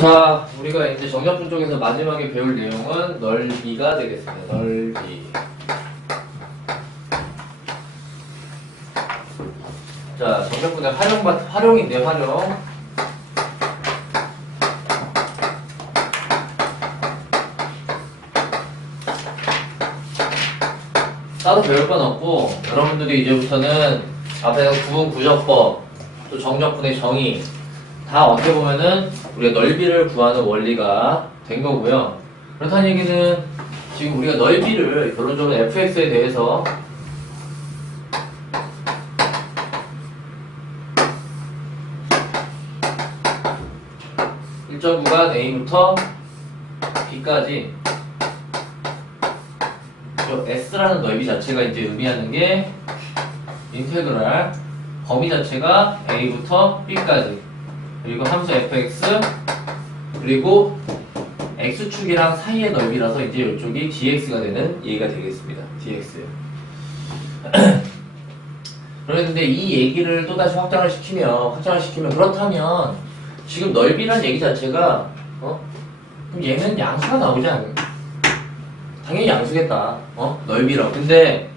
자, 우리가 이제 정답문 쪽에서 마지막에 배울 내용은 넓이가 되겠습니다. 넓이. 자, 정답문의 활용인데, 활용. 따로 배울 건 없고, 여러분들이 이제부터는 앞에서 구분 구조법, 또 정적분의 정의, 다 어떻게 보면은 우리가 넓이를 구하는 원리가 된 거고요. 그렇다는 얘기는 지금 우리가 넓이를 결론적으로 fx에 대해서 일정 구간 a부터 b까지 s라는 넓이 자체가 이제 의미하는 게 인테그랄 범위 자체가 a부터 b까지 그리고 함수 fx 그리고 x축이랑 사이의 넓이라서 이제 이쪽이 dx가 되는 얘기가 되겠습니다. dx. 그런데 이 얘기를 또다시 확장을 시키면 그렇다면 지금 넓이란 얘기 자체가 그럼 얘는 양수가 나오지 않을까? 당연히 양수겠다. 넓이라고. 근데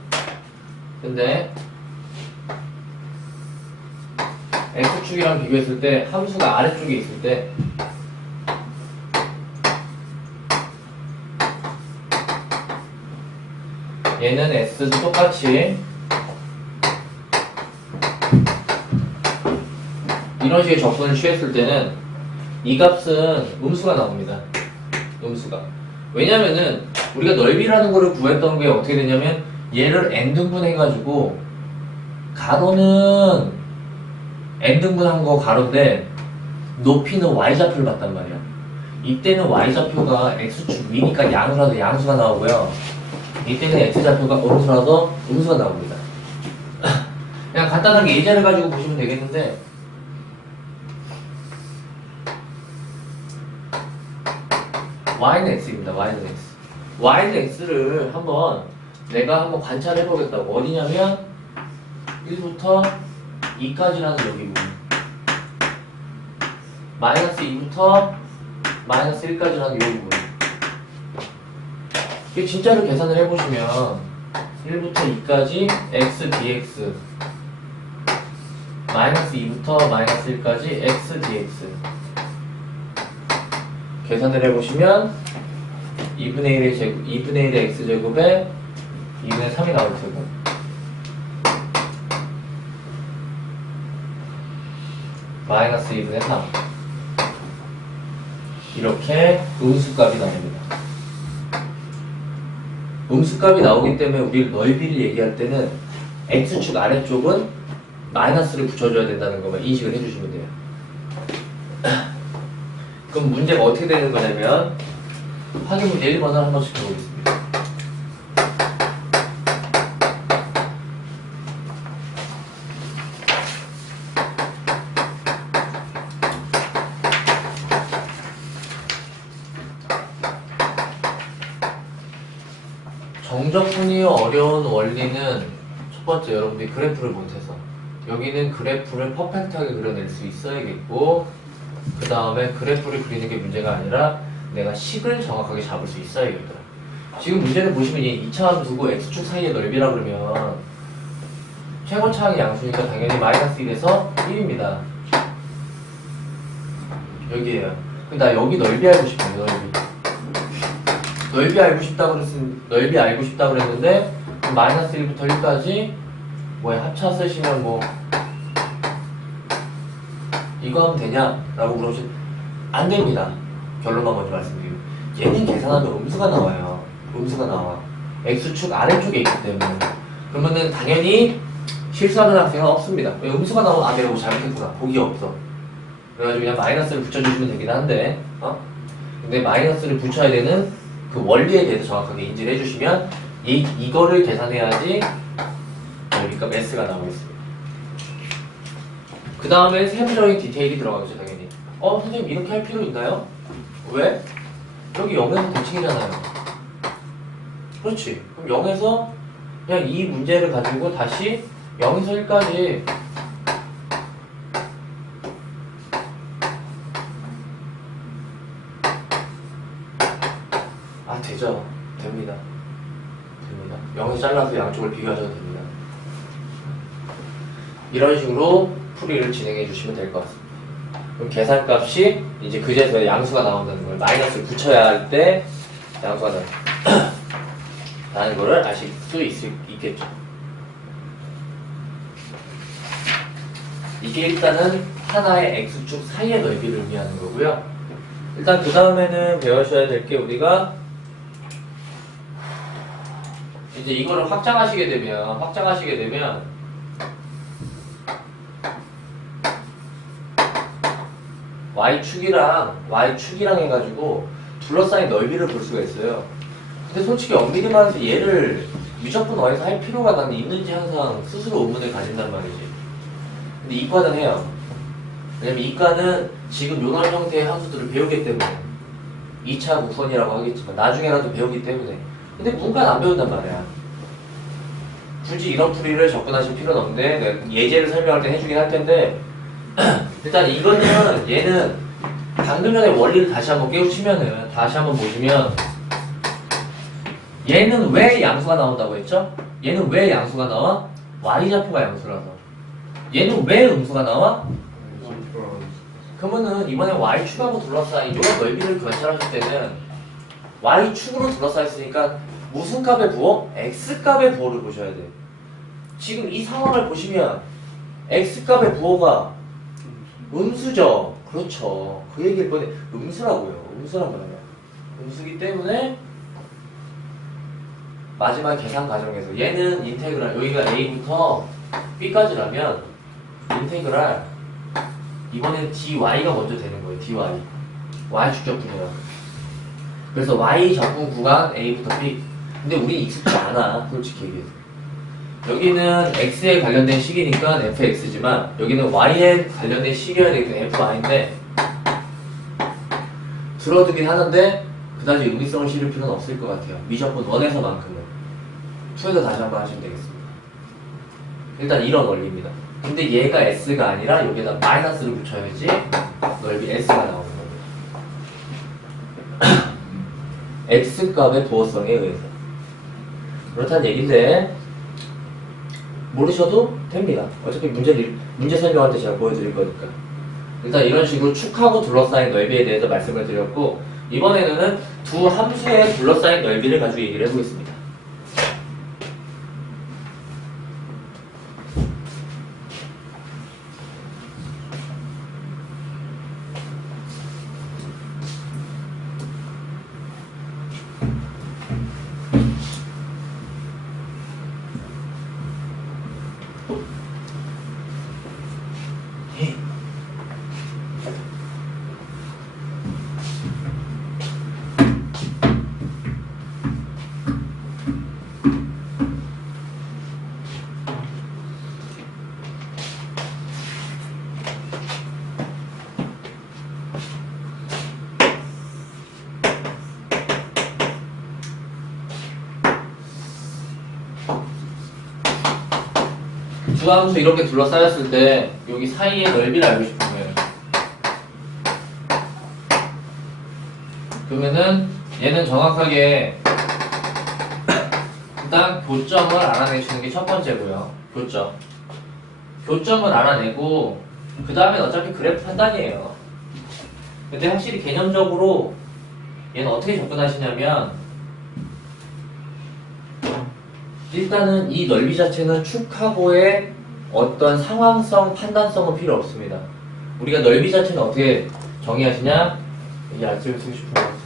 x축이랑 비교했을 때 함수가 아래쪽에 있을 때 얘는 s도 똑같이 이런 식의 접근을 취했을 때는 이 값은 음수가 나옵니다. 음수가. 왜냐면은 우리가 넓이라는 거를 구했던 게 어떻게 되냐면 얘를 n등분 해가지고 가로는 n등분한 거 가로인데 높이는 y좌표를 봤단 말이야. 이때는 y좌표가 x축 위니까 양수라서 양수가 나오고요. 이때는 x좌표가 음수라서 음수가 나옵니다. 그냥 간단하게 예제를 가지고 보시면 되겠는데 y는 x입니다. y는 x. y는 x를 내가 한번 관찰해 보겠다고. 어디냐면 1부터 2까지라는 여기 부분. 마이너스 2부터 마이너스 1까지라는 이 부분. 이게 진짜로 계산을 해보시면 1부터 2까지 x dx 마이너스 2부터 마이너스 1까지 x dx 계산을 해보시면 2분의 1의 제곱, 2분의 1의 x제곱에 2분의 3이 나올 테고 마이너스 2분의 3 이렇게 음수값이 나옵니다. 음수값이 나오기 때문에 우리 넓이를 얘기할 때는 x축 아래쪽은 마이너스를 붙여줘야 된다는 것만 인식을 해주시면 돼요. 그럼 문제가 어떻게 되는 거냐면 확인 문제 1번을 한 번씩 해보겠습니다. 정적분이 어려운 원리는 첫 번째 여러분들이 그래프를 못해서 여기는 그래프를 퍼펙트하게 그려낼 수 있어야겠고 그 다음에 그래프를 그리는 게 문제가 아니라 내가 식을 정확하게 잡을 수 있어야겠더라. 지금 문제를 보시면 이 2차원 두고 x축 사이의 넓이라 그러면 최고차항이 양수니까 당연히 마이너스 1에서 1입니다. 여기에요. 나 여기 넓이 알고 싶어요. 넓이 알고 싶다고 그랬는데 마이너스 1부터 1까지 합차 쓰시면 이거 하면 되냐? 라고 물어보시면 안 됩니다. 결론만 먼저 말씀드리고 얘는 계산하면 음수가 나와요. 음수가 나와. x축 아래쪽에 있기 때문에 그러면은 당연히 실수하는 학생은 없습니다. 왜 음수가 나오면 내가 뭐 잘못했구나. 보기 없어. 그래가지고 그냥 마이너스를 붙여주시면 되긴 한데 근데 마이너스를 붙여야 되는 그 원리에 대해서 정확하게 인지를 해주시면 이거를 계산해야지 넓이값 s가 나오겠습니다. 그 다음에 세부적인 디테일이 들어가겠죠, 당연히. 선생님 이렇게 할 필요 있나요? 왜? 여기 0에서 대칭이잖아요. 그렇지. 그럼 0에서 그냥 이 문제를 가지고 다시 0에서 1까지 아, 되죠. 됩니다. 됩니다. 0에서 잘라서 양쪽을 비교하셔도 됩니다. 이런 식으로 풀이를 진행해 주시면 될 것 같습니다. 그럼 계산값이 이제 그제서 양수가 나온다는 걸 마이너스를 붙여야 할 때 양수가 나는 거를 아실 수 있겠죠. 이게 일단은 하나의 x축 사이의 넓이를 의미하는 거고요. 일단 그 다음에는 배우셔야 될 게 우리가 이제 이거를 확장하시게 되면 y축이랑 해가지고 둘러싸인 넓이를 볼 수가 있어요. 근데 솔직히 엄밀히 말해서 얘를 무조건 어디서 할 필요가 나는 있는지 항상 스스로 의문을 가진단 말이지. 근데 이과는 해요. 왜냐면 이과는 지금 이런 형태의 함수들을 배우기 때문에 2차 국선이라고 하겠지만 나중에라도 배우기 때문에. 근데 문과는 안 배운단 말이야. 굳이 이런 풀이를 접근하실 필요는 없는데 내가 예제를 설명할 때 해주긴 할 텐데 일단 이거는 얘는 방금 전에 원리를 다시 한번 깨우치면은 다시 한번 보시면 얘는 왜 양수가 나온다고 했죠? 얘는 왜 양수가 나와? y좌표가 양수라서. 얘는 왜 음수가 나와? 그러면은 이번에 y축하고 둘러싸인 요 넓이를 관찰하실 때는 y축으로 둘러싸였으니까 무슨 값의 부호? x값의 부호를 보셔야 돼. 지금 이 상황을 보시면 x값의 부호가 음수죠. 그렇죠. 그 얘기를 뻔해. 음수라고요. 음수란 말이야. 음수기 때문에 마지막 계산 과정에서 얘는 인테그랄 여기가 a부터 b까지라면 인테그랄 이번엔 dy가 먼저 되는 거예요. dy y축 적분이라고. 그래서 y 적분 구간 a부터 b. 근데 우리 익숙지 않아. 솔직히 얘기해서. 여기는 x에 관련된 식이니까 fx지만 여기는 y에 관련된 식이어야 되기 때문에 fy인데 들어두긴 하는데 그다지 의미성을 실을 필요는 없을 것 같아요. 미적분 1에서만큼은 2에서 다시 한번 하시면 되겠습니다. 일단 이런 원리입니다. 근데 얘가 s가 아니라 여기에다 마이너스를 붙여야지 넓이 s가 나오는 겁니다. x값의 부호성에 의해서 그렇다는 얘기인데 모르셔도 됩니다. 어차피 문제 설명할 때 제가 보여드릴 거니까. 일단 이런 식으로 축하고 둘러싸인 넓이에 대해서 말씀을 드렸고 이번에는 두 함수의 둘러싸인 넓이를 가지고 얘기를 해보겠습니다. 두 함수 이렇게 둘러싸였을 때 여기 사이의 넓이를 알고 싶은 거예요. 그러면은 얘는 정확하게 일단 교점을 알아내시는 게 첫 번째고요. 교점을 알아내고 그 다음엔 어차피 그래프 판단이에요. 근데 확실히 개념적으로 얘는 어떻게 접근하시냐면 일단은 이 넓이 자체는 축하고의 어떤 상황성, 판단성은 필요 없습니다. 우리가 넓이 자체는 어떻게 정의하시냐? 이 알집을 쓰고 싶은 것 같아요.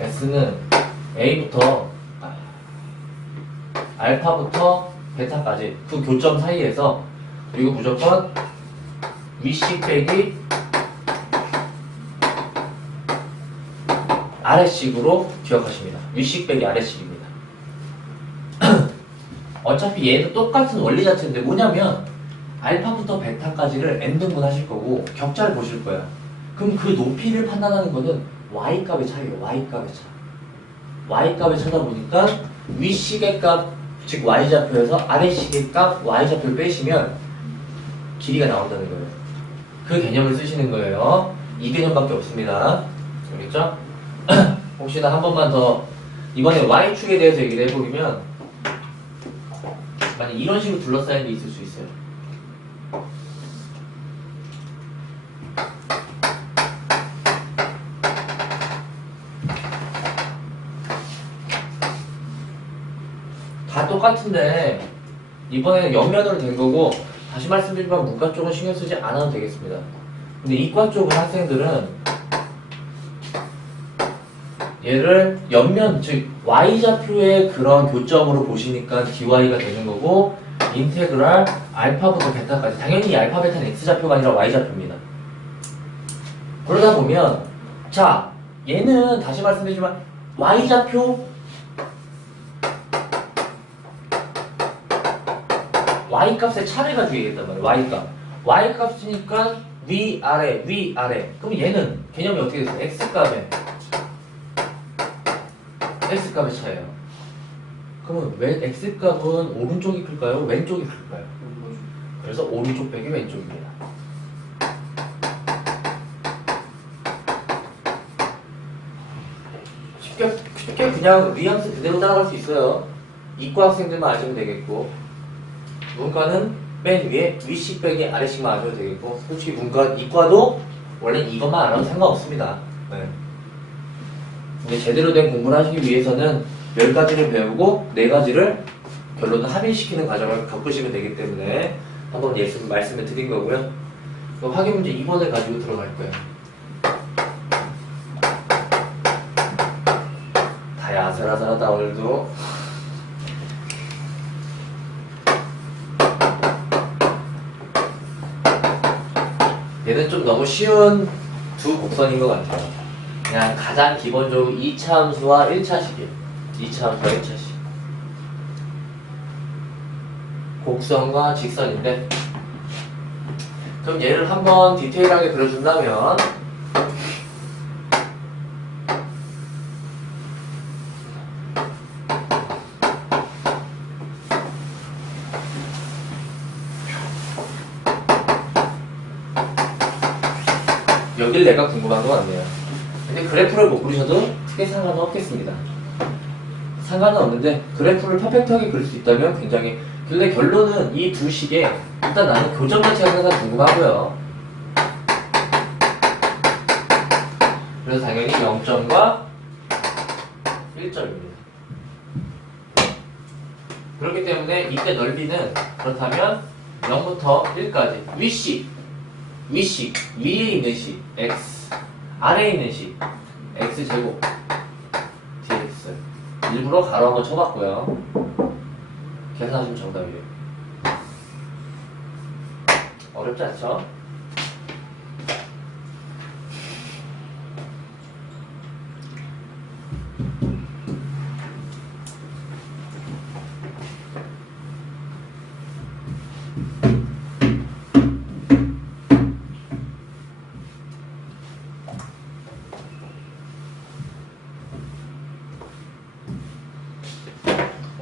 S는 A부터 알파부터 베타까지 그 교점 사이에서 그리고 무조건 위식 빼기 아래식으로 기억하십니다. 위식 빼기 아래식입니다. 어차피 얘도 똑같은 원리 자체인데 뭐냐면 알파부터 베타까지를 n등분 하실 거고 격자를 보실 거야. 그럼 그 높이를 판단하는 거는 y값의 차이예요. y값의 차. y값의 차다 보니까 위식의 값, 즉 y좌표에서 아래식의 값 y좌표를 빼시면 길이가 나온다는 거예요. 그 개념을 쓰시는 거예요. 이 개념밖에 없습니다. 알겠죠? 혹시나 한 번만 더 이번에 y축에 대해서 얘기를 해보면 만약 이런 식으로 둘러싸인 게 있을 수 있어요. 다 똑같은데 이번에는 옆면으로 된 거고 다시 말씀드리지만 문과 쪽은 신경 쓰지 않아도 되겠습니다. 근데 이과 쪽은 학생들은 얘를 옆면, 즉 y좌표의 그런 교점으로 보시니까 dy가 되는 거고 인테그랄 알파부터 베타까지 당연히 이 알파 베타는 x좌표가 아니라 y좌표입니다. 그러다 보면 자 얘는 다시 말씀드리지만 y좌표 y값의 차례가 뒤에겠단 말이에요. y값. y값이니까 위아래 위아래. 그럼 얘는 개념이 어떻게 됐어요? x값의 차예요. 그러면 왜 x값은 오른쪽이 클까요? 왼쪽이 클까요? 그래서 오른쪽 빼기 왼쪽입니다. 쉽게 그냥 뉘앙스 그대로 따라갈 수 있어요. 이과 학생들만 아시면 되겠고 문과는 맨 위에 위씩 빼기 아래씩만 아셔도 되겠고 솔직히 이과도 원래 이것만 알아도 상관없습니다. 네. 근데 제대로 된 공부를 하시기 위해서는 10가지를 배우고 4가지를 결론을 합의시키는 과정을 겪으시면 되기 때문에 한번 말씀을 드린 거고요. 확인 문제 2번을 가지고 들어갈 거예요. 다야 아슬아슬하다 오늘도. 얘는 좀 너무 쉬운 두 곡선인 것 같아요. 그냥 가장 기본적으로 2차 함수와 1차식이에요. 2차 함수와 1차식. 곡선과 직선인데 그럼 얘를 한번 디테일하게 그려준다면 여길 내가 궁금한 것 같네요. 근데 그래프를 못 그리셔도 크게 상관은 없겠습니다. 상관은 없는데 그래프를 퍼펙트하게 그릴 수 있다면 굉장히 근데 결론은 이 두 식에 일단 나는 교점 자체가 항상 궁금하고요. 그래서 당연히 0점과 1점입니다. 그렇기 때문에 이때 넓이는 그렇다면 0부터 1까지 위식 위에 있는 식 x 아래에 있는 식 x제곱 dx 일부러 가로 한번 쳐봤고요. 계산하시면 정답이에요. 어렵지 않죠?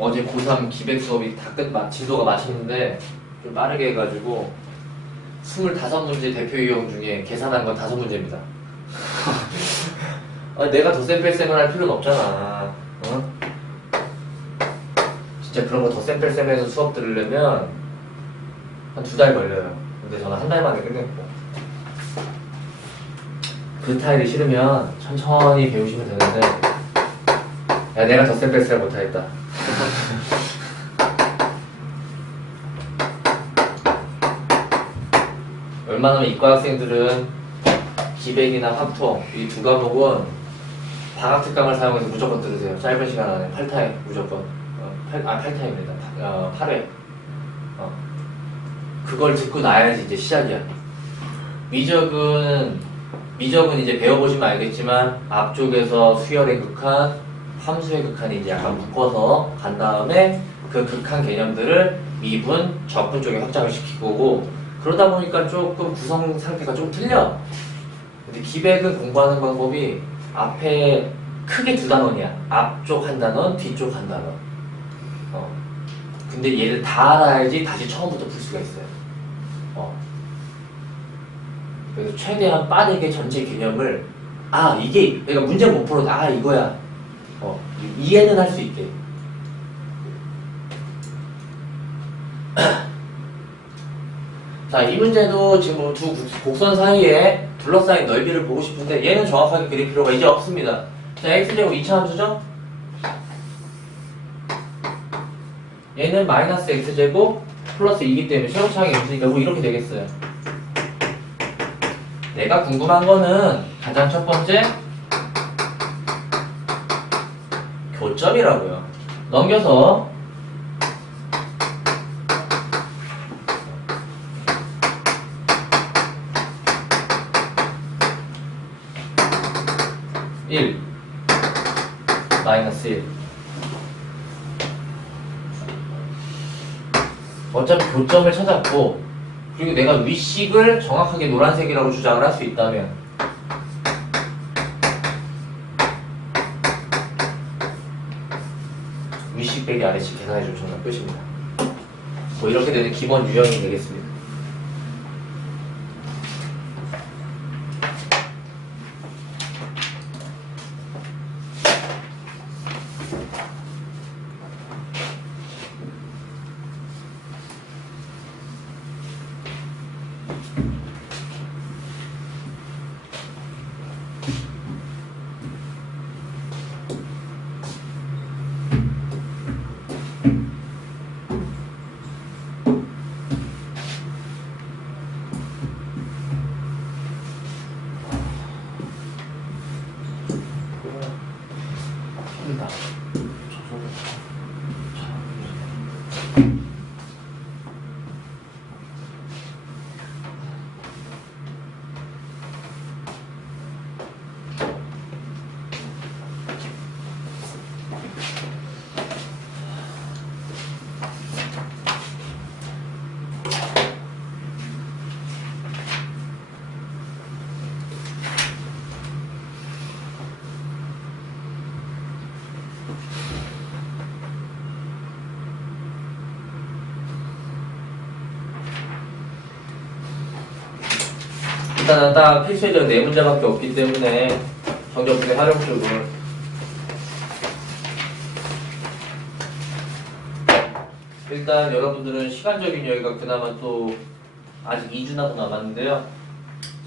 어제 고3 기백 수업이 진도가 마쳤는데 좀 빠르게 해가지고 25문제 대표 유형 중에 계산한 건 5문제입니다. 내가 덧셈 뺄셈을 할 필요는 없잖아. 어? 진짜 그런 거 덧셈 뺄셈해서 수업 들으려면 한 2달 걸려요. 근데 저는 1달 만에 끝냈고 그 스타일이 싫으면 천천히 배우시면 되는데 야 내가 덧셈 뺄셈을 못하겠다. 웬만하면 이과 학생들은 기백이나 확통 이 두 과목은 방학 특강을 사용해서 무조건 들으세요. 짧은 시간 안에 8타임 무조건 8타임입니다. 8회 그걸 듣고 나야지 이제 시작이야. 미적은 이제 배워보시면 알겠지만 앞쪽에서 수열의 극한 함수의 극한이 이제 약간 묶어서 간 다음에 그 극한 개념들을 미분, 적분 쪽에 확장을 시키고 그러다 보니까 조금 구성 상태가 좀 틀려. 근데 기백은 공부하는 방법이 앞에 크게 2단원이야. 앞쪽 한 단원, 뒤쪽 한 단원. 근데 얘를 다 알아야지 다시 처음부터 풀 수가 있어요. 그래서 최대한 빠르게 전체 개념을 이게 내가 문제 못 풀어도 이거야 이해는 할 수 있게. 자, 이 문제도 지금 두 곡선 사이에 둘러싸인 넓이를 보고 싶은데 얘는 정확하게 그릴 필요가 이제 없습니다. 자, x제곱 2차 함수죠? 얘는 마이너스 x제곱 플러스 2이기 때문에 최고차항이 없으니까 뭐 이렇게 되겠어요. 내가 궁금한 거는 가장 첫 번째 교점이라고요. 넘겨서 마이너스 1 어차피 교점을 찾았고 그리고 내가 윗식을 정확하게 노란색이라고 주장을 할 수 있다면 윗식 빼기 아래식 계산해주면 정답 끝입니다. 뭐 이렇게 되는 기본 유형이 되겠습니다. 일단은 딱 필수예전 4문제밖에 없기 때문에 정적분의 활용 쪽은 일단 여러분들은 시간적인 여유가 그나마 또 아직 2주나 더 남았는데요.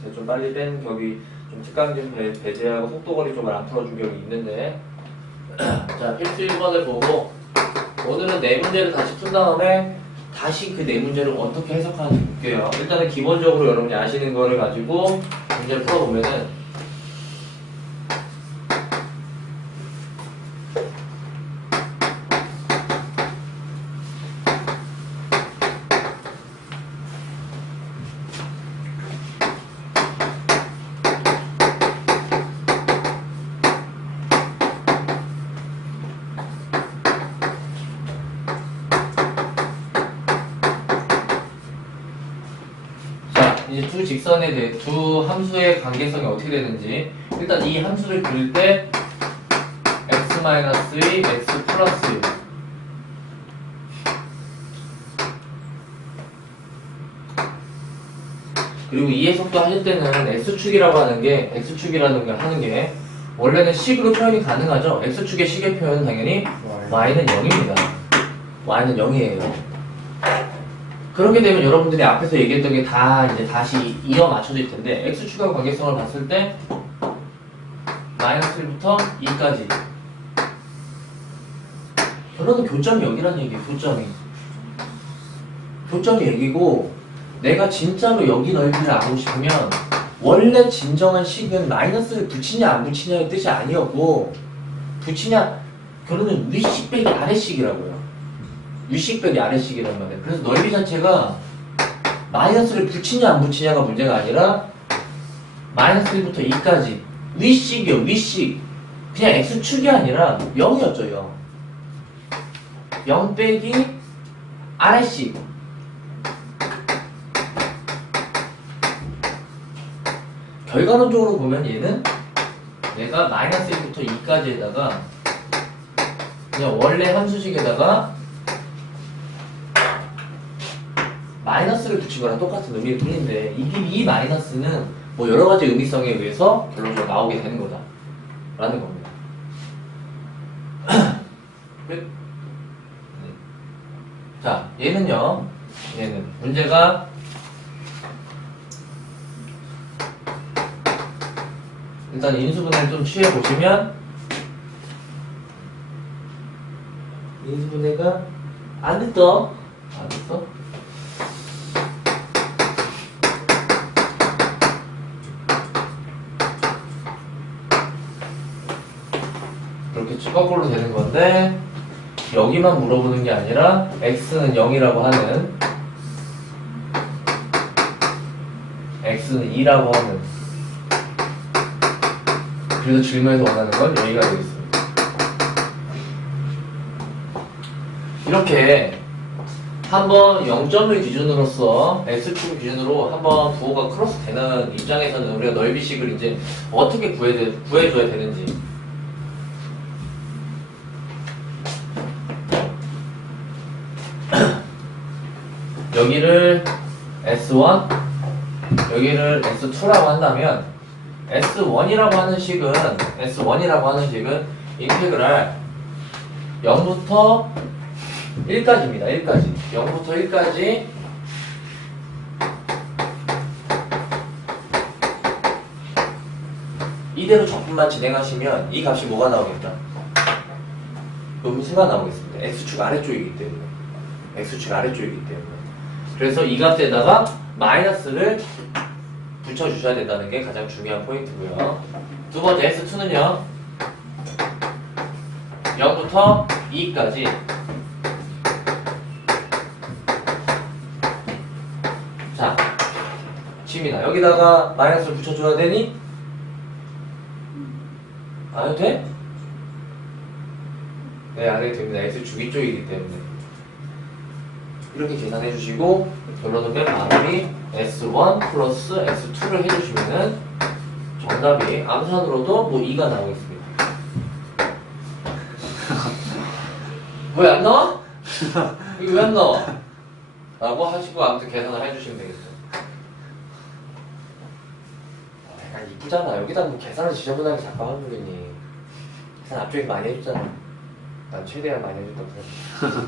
제가 좀 빨리 뺀 격이 좀 특강 좀 배제하고 속도거리 쪽을 안 풀어준 격이 있는데 자, 필수 1번을 보고 오늘은 4문제를 다시 푼 다음에 다시 그 4문제를 어떻게 해석하는지 볼게요. 일단은 기본적으로 여러분이 아시는 거를 가지고 문제를 풀어보면은 이제 두 직선에 대해 두 함수의 관계성이 어떻게 되는지 일단 이 함수를 그릴 때 x-2, x 플러스 1 그리고 이 해석도 하실 때는 x축이라고 하는 게 원래는 식으로 표현이 가능하죠. x축의 식의 표현은 당연히 y는 0입니다. y는 0이에요. 그렇게 되면 여러분들이 앞에서 얘기했던 게 다 이제 다시 이어 맞춰질 텐데 x축하고 관계성을 봤을 때 마이너스 1부터 2까지 결론은 교점이 여기라는 얘기예요. 교점이 여기고 내가 진짜로 여기 넓이를 알고 싶으면 원래 진정한 식은 마이너스를 붙이냐 안 붙이냐의 뜻이 아니었고 붙이냐 결론은 윗식 빼기 아래식이라고요. 윗식 빼기 아래식이란 말이에요. 그래서 넓이 자체가 마이너스를 붙이냐 안 붙이냐가 문제가 아니라 마이너스 1부터 2까지 윗식이요. 윗식 그냥 x축이 아니라 0이었죠. 0 빼기 아래식 결과론적으로 보면 얘는 내가 마이너스 1부터 2까지에다가 그냥 원래 함수식에다가 마이너스를 붙인 거랑 똑같은 의미일 뿐인데 이 마이너스는 뭐 여러 가지 의미성에 의해서 결론적으로 나오게 되는 거다 라는 겁니다. 자, 얘는 문제가 일단 인수분해를 좀 취해보시면 인수분해가 안 됐어. 이렇게 거꾸로 되는 건데 여기만 물어보는 게 아니라 x는 0이라고 하는 x는 2라고 하는 그래서 질문에서 원하는 건 여기가 되겠습니다. 이렇게 한번 0점을 기준으로서 x축 기준으로 한번 부호가 크로스 되는 입장에서는 우리가 넓이식을 이제 어떻게 구해줘야 되는지 여기를 S1 여기를 S2라고 한다면 S1이라고 하는 식은 인테그랄 0부터 1까지입니다. 1까지 0부터 1까지 이대로 접근만 진행하시면 이 값이 뭐가 나오겠다? 음수가 나오겠습니다. X축 아래쪽이기 때문에 그래서 이 값에다가 마이너스를 붙여주셔야 된다는 게 가장 중요한 포인트고요. 두 번째 S2는요 0부터 2까지 자 지민아 여기다가 마이너스를 붙여줘야 되니? 안 해도 돼? 네, 안 해도 됩니다. X축 위쪽이기 때문에 이렇게 계산해 주시고 결론은 맨 마무리 S1 플러스 S2를 해주시면은 정답이 암산으로도 뭐 2가 나오겠습니다. 왜 안 나와? 이거 왜 안 나와? 라고 하시고 아무튼 계산을 해주시면 되겠죠. 약간 이쁘잖아. 여기다 뭐 계산을 지저분하게 잠깐만 보겠니. 계산 앞쪽에 많이 해줬잖아. 난 최대한 많이 해줬다고 생각해.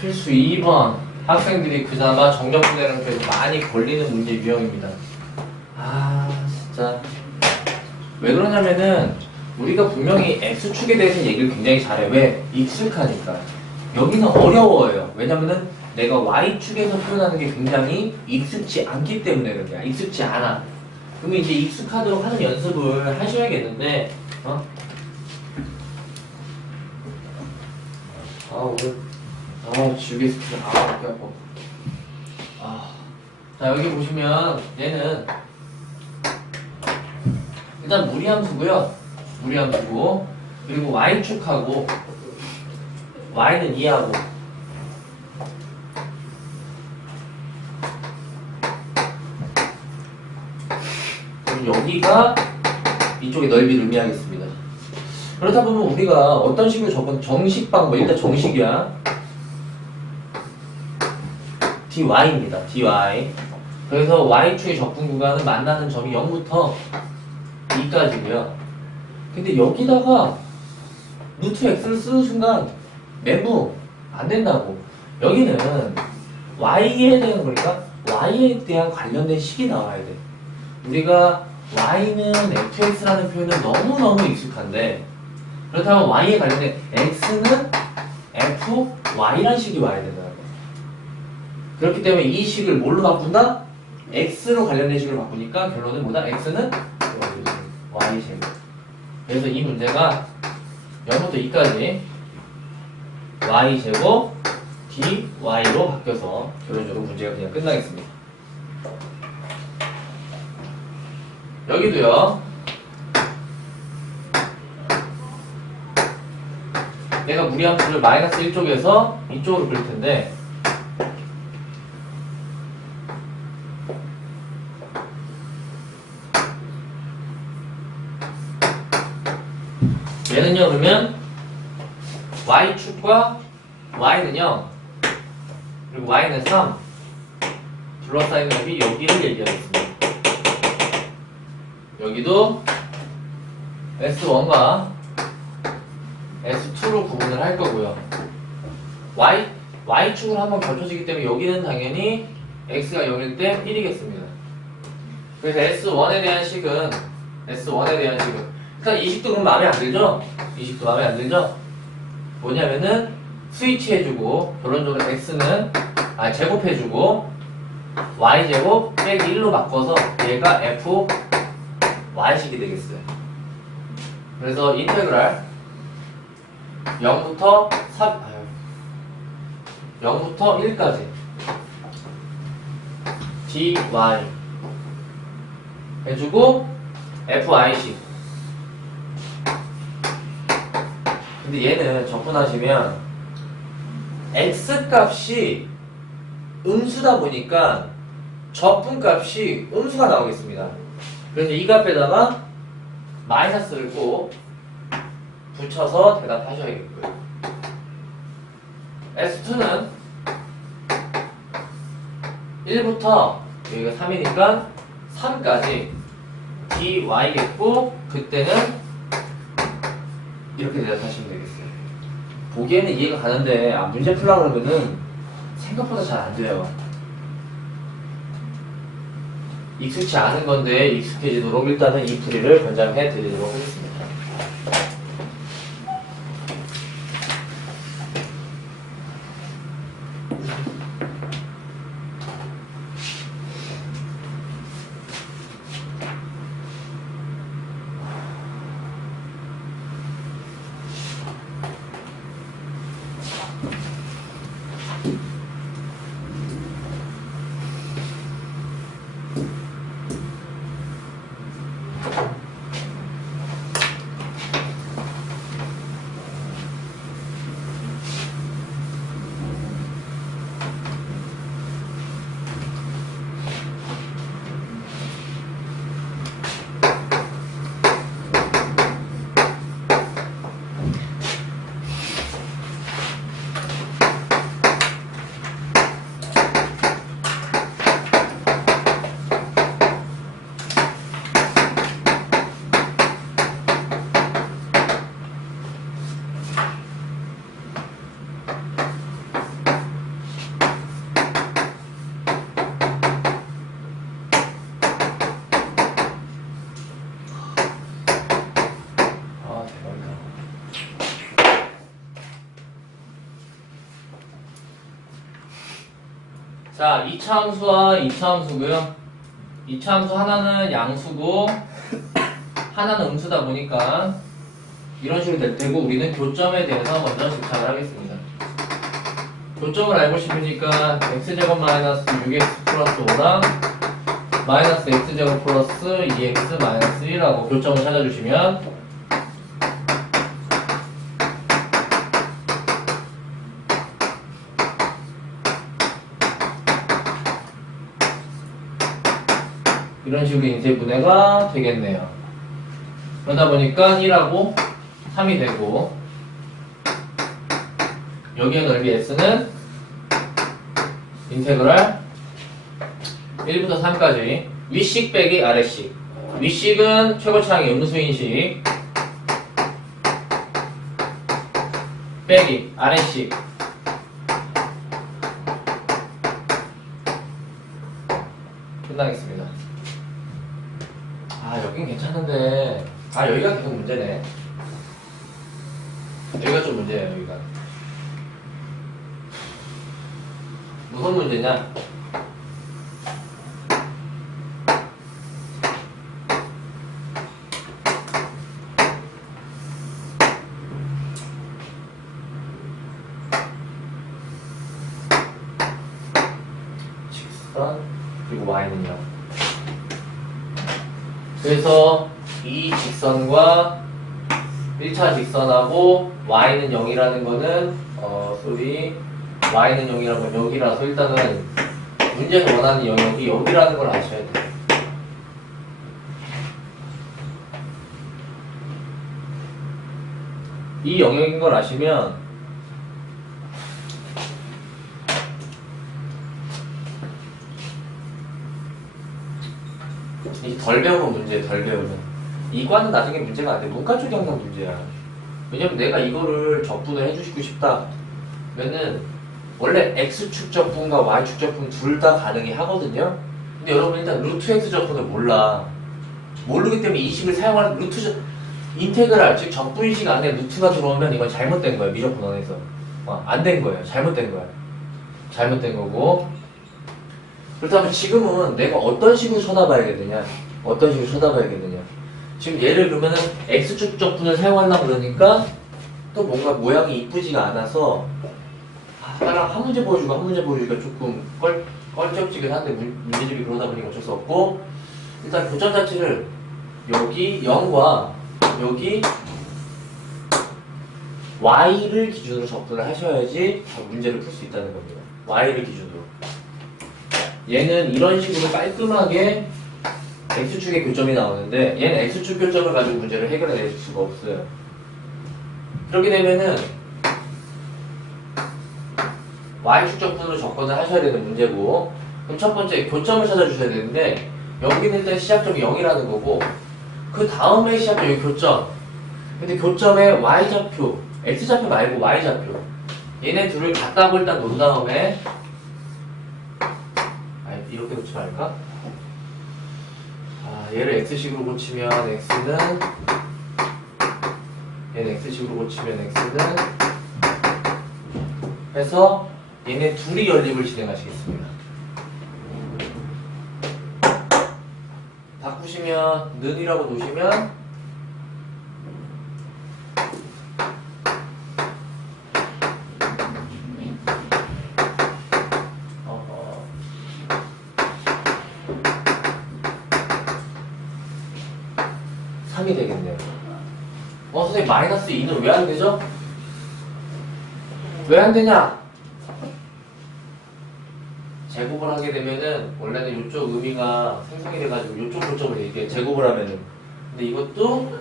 필수 2번 학생들이 그나마 정적분해랑 그래도 많이 걸리는 문제 유형입니다. 아 진짜 왜 그러냐면은 우리가 분명히 X축에 대해서 얘기를 굉장히 잘해. 왜? 익숙하니까. 여기는 어려워요. 왜냐면은 내가 Y축에서 표현하는 게 굉장히 익숙지 않기 때문에 그런 거야. 익숙지 않아. 그러면 이제 익숙하도록 하는 연습을 하셔야겠는데 오늘 지우개 스킨 어깨 아파. 자 여기 보시면 얘는 일단 무리함수고요. 무리함수고 그리고 Y축하고 Y는 2하고 여기가 이쪽의 넓이를 의미하겠습니다. 그렇다 보면 우리가 어떤 식으로 적은 정식 방법, 일단 정식이야. dy입니다. dy. 그래서 y축의 적분 구간은 만나는 점이 0부터 2까지고요. 근데 여기다가 루트 x를 쓰는 순간 멘붕 안 된다고. 여기는 y에 대한 거니까 y에 대한 관련된 식이 나와야 돼. 우리가 y는 fx라는 표현은 너무너무 익숙한데 그렇다면 y에 관련된 x는 fy라는 식이 와야 된다는 거야. 그렇기 때문에 이 식을 뭘로 바꾼다? x로 관련된 식으로 바꾸니까 결론은 뭐다? x는 y제곱. 그래서 이 문제가 0부터 2까지 y제곱 dy로 바뀌어서 결론적으로 문제가 그냥 끝나겠습니다. 여기도요. 내가 무리함수를 마이너스 1쪽에서 이쪽으로 그릴 텐데 얘는요 그러면 y축과 y는 0 그리고 y는 3 둘러싸이는 값이 여기를 얘기하겠습니다. 여기도 S1과 S2로 구분을 할 거고요. Y축으로 한번 겹쳐지기 때문에 여기는 당연히 X가 0일 때 1이겠습니다. 그래서 S1에 대한 식은 일단 이 식도 그럼 마음에 안 들죠? 이 식도 마음에 안 들죠? 뭐냐면은 스위치 해주고 결론적으로 X는 제곱해주고 Y제곱 빼기 1로 바꿔서 얘가 F Y식이 되겠어요. 그래서 인테그랄 0부터 1까지 dy 해주고 fy식. 근데 얘는 접근하시면 x 값이 음수다 보니까 접분 값이 음수가 나오겠습니다. 그래서 이 값에다가 마이너스를 꼭 붙여서 대답하셔야겠고요. S2는 1부터 여기가 3이니까 3까지 dy겠고 그때는 이렇게 대답하시면 되겠어요. 보기에는 이해가 가는데 문제 풀려고 그러면은 생각보다 잘 안 돼요. 익숙치 않은 건데 익숙해지도록 일단은 이 풀이를 권장해 드리도록 하겠습니다. 자, 2차 함수와 2차 함수고요. 2차 함수 하나는 양수고 하나는 음수다 보니까 이런 식으로 될 테고 우리는 교점에 대해서 먼저 집착을 하겠습니다. 교점을 알고 싶으니까 x제곱 마이너스 6x 플러스 5랑 마이너스 x제곱 플러스 2x 마이너스 1하고 교점을 찾아주시면 이런 식으로 인쇄분해가 되겠네요. 그러다 보니까 1하고 3이 되고 여기의 넓이 S는 인테그랄 1부터 3까지 윗식 빼기 아래식. 윗식은 최고차항의 음수인식 빼기 아래식 끝나겠습니다. 아 여긴 괜찮은데 여기가 계속 문제네. 여기가 좀 문제예요. 여기가 무슨 문제냐? 직선 그리고 y는요. 그래서 이 직선과 1차 직선하고 y는 0이라는 거는 y는 0이라는 건 여기라서 일단은 문제에서 원하는 영역이 여기라는 걸 아셔야 돼요. 이 영역인 걸 아시면 이 덜 배우는 문제예요. 덜 배우는 이과는 나중에 문제가 안 돼. 문과 쪽이 항상 문제야. 왜냐면 내가 이거를 적분을 해주시고 싶다 면은 원래 X축 적분과 Y축 적분 둘 다 가능해 하거든요. 근데 여러분 일단 루트 X 적분을 몰라. 모르기 때문에 이 식을 사용하는 인테그랄 즉 적분식 안에 루트가 들어오면 이건 잘못된 거예요. 미적분원에서 안 된 거예요. 잘못된 거야. 잘못된 거고. 그렇다면 지금은 내가 어떤 식으로 쳐다봐야겠느냐? 어떤 식으로 쳐다봐야겠느냐? 지금 얘를 그러면은 X축 적분을 사용하려고 그러니까 또 뭔가 모양이 이쁘지가 않아서 나랑 한 문제 보여주고 한 문제 보여주기가 조금 껄쩍지근한데 문제집이 그러다 보니까 어쩔 수 없고 일단 교점 자체를 여기 0과 여기 Y를 기준으로 접근을 하셔야지 문제를 풀 수 있다는 겁니다. Y를 기준으로. 얘는 이런 식으로 깔끔하게 X축의 교점이 나오는데 얘는 X축 교점을 가지고 문제를 해결해낼 수가 없어요. 그렇게 되면은 Y축 적분으로 접근을 하셔야 되는 문제고 그럼 첫 번째 교점을 찾아주셔야 되는데 여기는 일단 시작점이 0이라는 거고 그 다음에 시작점이 교점. 근데 교점에 Y좌표, X좌표 말고 Y좌표 얘네 둘을 같다고 일단 놓은 다음에 이렇게 놓지 말까? 얘를 X식으로 고치면 X는 얘는 X식으로 고치면 X는 해서 얘네 둘이 연립을 진행하시겠습니다. 바꾸시면 는이라고 놓으시면 이 되겠네요. 선생님 마이너스 2는 왜 안 되죠? 왜 안 되냐? 제곱을 하게 되면은 원래는 이쪽 의미가 생성이 돼가지고 이쪽 고점을 이렇게 제곱을 하면은 근데 이것도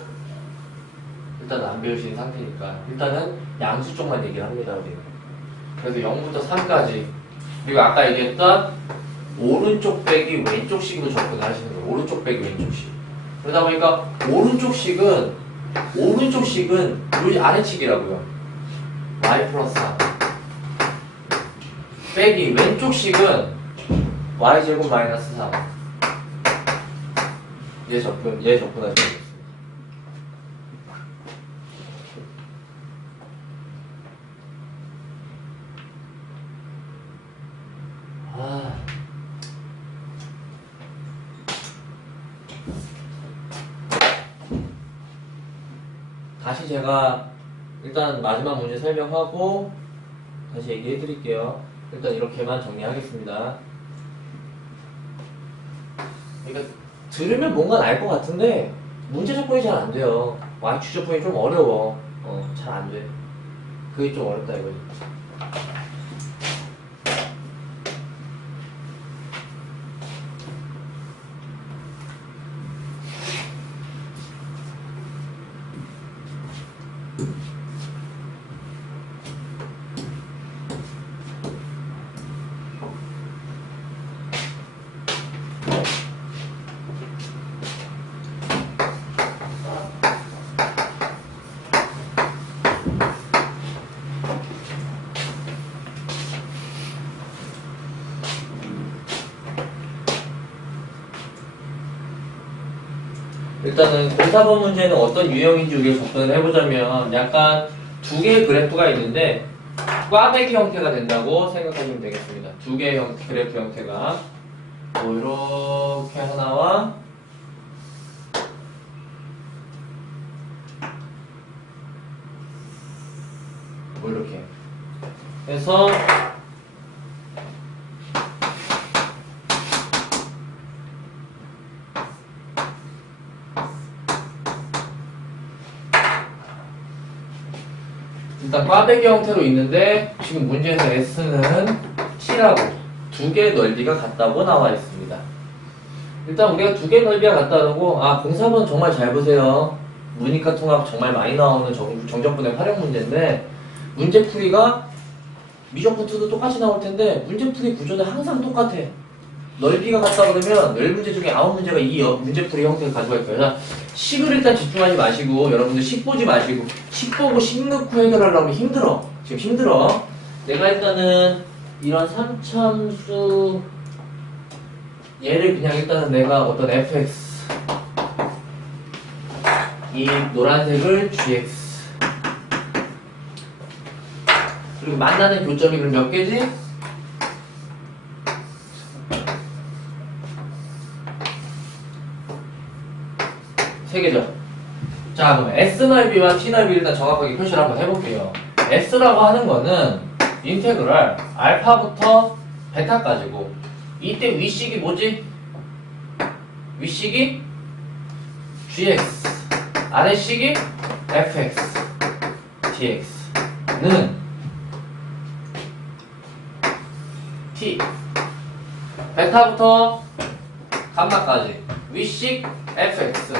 일단 안 배우신 상태니까 일단은 양수 쪽만 얘기를 합니다. 우리는. 그래서 0부터 3까지 그리고 아까 얘기했던 오른쪽 빼기 왼쪽 식으로 접근을 하시는 거예요. 오른쪽 빼기 왼쪽 식. 그러다 보니까 오른쪽 식은 요 아래측이라고요. y 플러스 4 빼기 왼쪽 식은 y제곱 마이너스 3 얘 접근하시면 되겠습니다. 다시 제가 일단 마지막 문제 설명하고 다시 얘기해 드릴게요. 일단 이렇게만 정리하겠습니다. 그러니까 들으면 뭔가 알 것 같은데 문제 접근이 잘 안 돼요. Y축 접근이 좀 어려워. 잘 안 돼. 그게 좀 어렵다 이거지. 일단은 04번 문제는 어떤 유형인지 우리가 접근을 해보자면 약간 두 개의 그래프가 있는데 꽈배기 형태가 된다고 생각하시면 되겠습니다. 두 개의 그래프 형태가 뭐 이렇게 하나와 뭐 이렇게 해서 일단 꽈배기 형태로 있는데 지금 문제에서 S는 T라고 두 개의 넓이가 같다고 나와 있습니다. 일단 우리가 두 개의 넓이가 같다고 04번 정말 잘 보세요. 문이과 통합 정말 많이 나오는 정적분의 활용 문제인데 문제풀이가 미적분투도 똑같이 나올 텐데 문제풀이 구조는 항상 똑같아. 넓이가 같다 그러면 10문제 중에 9문제가 이 문제풀이 형태를 가지고 있을 거예요. 식을 일단 집중하지 마시고 여러분들 식 보지 마시고 식 보고 식 넣고 해결하려고 하면 힘들어. 지금 힘들어. 내가 일단은 이런 3참수 얘를 그냥 일단은 내가 어떤 fx 이 노란색을 gx 그리고 만나는 교점이 그럼 몇 개지? 세 개죠. 자, 그럼 S 넓이와 T 넓이 일단 정확하게 표시를 한번 해볼게요. S라고 하는 거는 인테그랄 알파부터 베타까지고 이때 위식이 뭐지? 위식이 gx 아래식이 fx dx는 t 베타부터 감마까지 위식 fx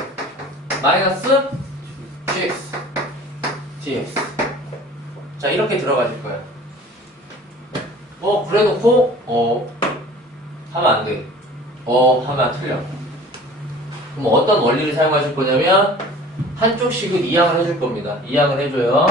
마이너스 gx dx 자 이렇게 들어가실 거예요. 그래놓고 하면 안 돼. 하면 틀려. 그럼 어떤 원리를 사용하실 거냐면 한쪽 식을 이항을 해줄 겁니다. 이항을 해줘요.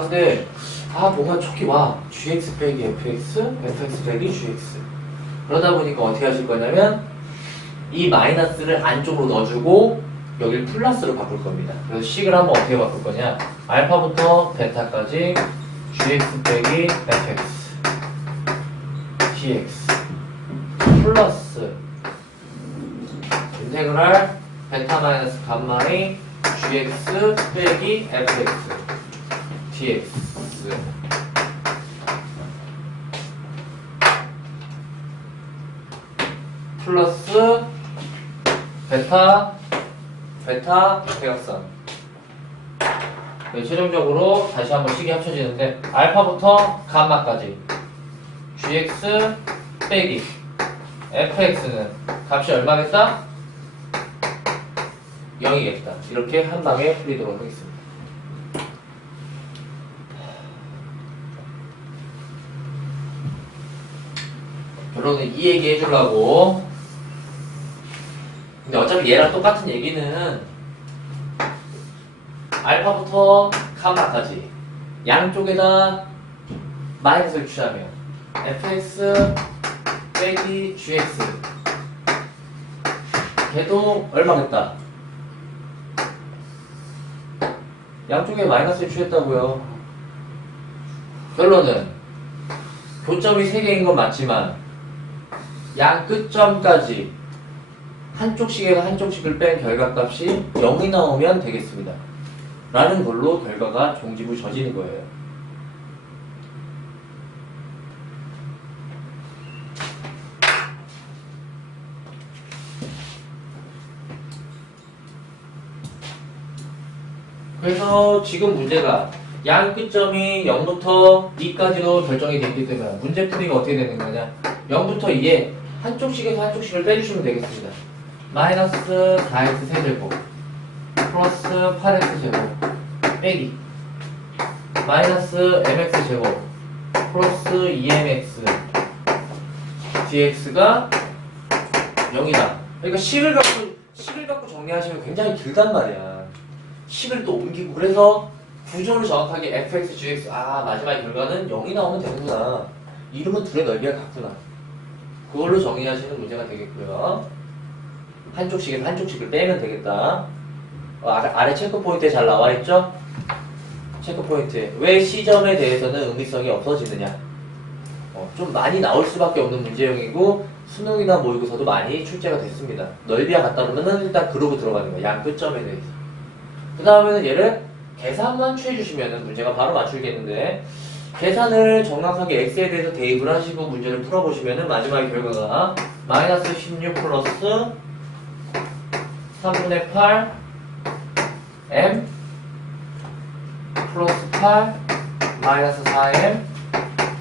근데 뭔가 촉이 와. gx 빼기 fx, fx 빼기 gx. 그러다 보니까 어떻게 하실 거냐면 이 마이너스를 안쪽으로 넣어주고 여기를 플러스로 바꿀 겁니다. 그래서 식을 한번 어떻게 바꿀 거냐? 알파부터 베타까지 gx 빼기 fx dx 플러스 인테그랄 베타 마이너스 감마의 gx 빼기 fx dx 플러스 베타 대각선. 최종적으로 다시 한번 식이 합쳐지는데 알파부터 감마까지 gx 빼기 fx는 값이 얼마겠다? 0이겠다. 이렇게 한 방에 풀리도록 하겠습니다. 결론은 이 얘기 해주려고. 근데 어차피 얘랑 똑같은 얘기는 알파부터 감마까지 양쪽에다 마이너스를 취하면 fx 빼기 gx 걔도 얼마겠다? 양쪽에 마이너스를 취했다고요. 결론은 교점이 3개인 건 맞지만 양 끝점까지 한쪽씩에서 한쪽씩을 뺀 결과값이 0이 나오면 되겠습니다. 라는 걸로 결과가 종집을 저지는 거예요. 그래서 지금 문제가 양 끝점이 0부터 2까지로 결정이 되기 때문에 문제풀이가 어떻게 되는 거냐. 0부터 2에 한쪽씩에서 한쪽씩을 빼주시면 되겠습니다. 마이너스 4x 세제곱 플러스 8x 제곱 빼기 마이너스 mx 제곱 플러스 2mx dx가 0이다. 그러니까 식을 갖고 정리하시면 굉장히 길단 말이야. 식을 또 옮기고 그래서 구조를 정확하게 fx, gx 마지막 결과는 0이 나오면 되는구나. 이름은 둘의 넓이가 같구나. 그걸로 정리하시는 문제가 되겠고요. 한쪽씩에서 한쪽씩을 빼면 되겠다. 아래 체크 포인트에 잘 나와 있죠? 체크 포인트에 왜 C점에 대해서는 의미성이 없어지느냐. 좀 많이 나올 수밖에 없는 문제형이고 수능이나 모의고사도 많이 출제가 됐습니다. 넓이와 같다 그러면은 일단 그러고 들어가는 거야. 양 끝점에 대해서. 그 다음에는 얘를 계산만 취해주시면은 문제가 바로 맞추겠는데 계산을 정확하게 x에 대해서 대입을 하시고 문제를 풀어보시면은 마지막 결과가 마이너스 16 플러스 3분의 8 m 플러스 8 마이너스 4m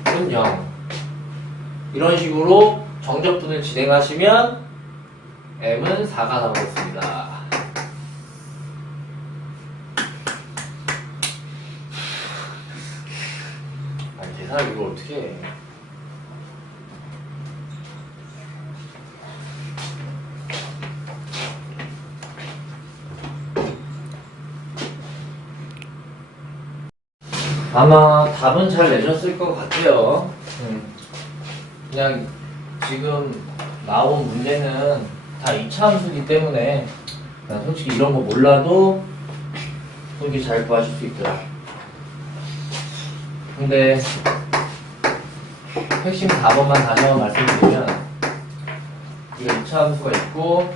은 0 이런 식으로 정적분을 진행하시면 m은 4가 나오겠습니다. 아니 계산을 이걸 어떻게 해. 아마 답은 잘 내셨을 것 같아요. 그냥 지금 나온 문제는 다 2차 함수이기 때문에 솔직히 이런 거 몰라도 솔직히 잘 구하실 수 있더라. 근데 핵심 4번만 다시 한번 말씀드리면 이거 2차 함수가 있고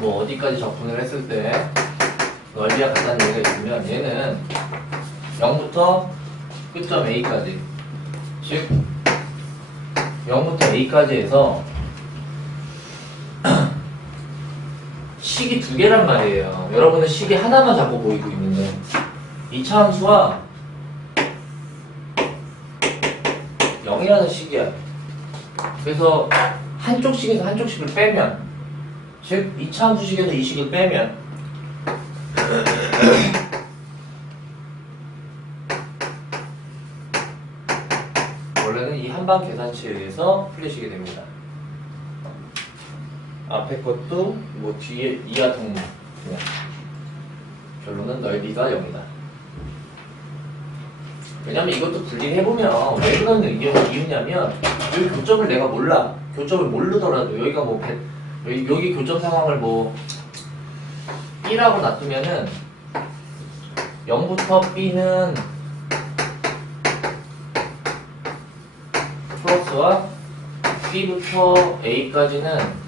뭐 어디까지 접근을 했을 때 넓이와 같다는 얘기가 있으면 얘는 0부터 끝점 A까지 즉 0부터 A까지 해서 식이 두 개란 말이에요. 여러분은 식이 하나만 자꾸 보이고 있는데 2차 함수와 0이라는 식이야. 그래서 한쪽 식에서 한쪽 식을 빼면 즉 2차 함수식에서 이 식을 빼면 원래는 이 한방 계산치에 의해서 풀리시게 됩니다. 앞에 것도 뭐 뒤에 이하 동무 그냥 결론은 넓이가 0이다. 왜냐면 이것도 분리해보면 왜 그런 이유냐면 여기 교점을 내가 몰라. 교점을 모르더라도 여기가 뭐 여기 교점 상황을 뭐 B라고 놔두면은 0부터 B는 플러스와 B부터 A까지는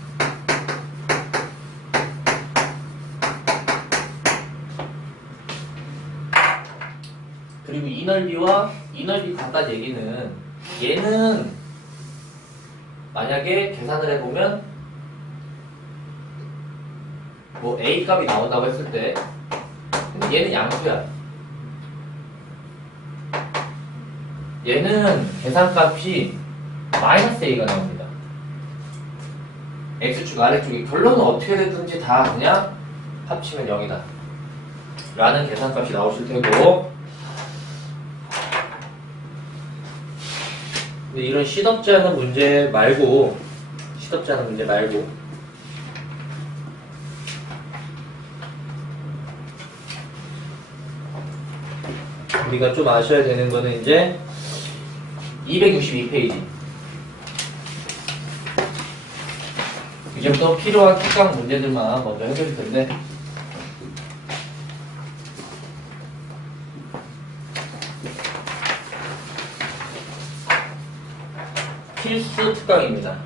그리고 이 넓이와 이 넓이 같다는 얘기는 얘는 만약에 계산을 해보면 뭐 A 값이 나온다고 했을 때 근데 얘는 양수야. 얘는 계산값이 마이너스 A가 나옵니다. X축 아래쪽이 결론은 어떻게 됐든지 다 그냥 합치면 0이다 라는 계산값이 나오실 테고 근데 이런 시덥지 않은 문제 말고 우리가 좀 아셔야 되는 거는 이제 262페이지 이제부터 필요한 특강 문제들만 먼저 해드릴 텐데 필수 특강입니다.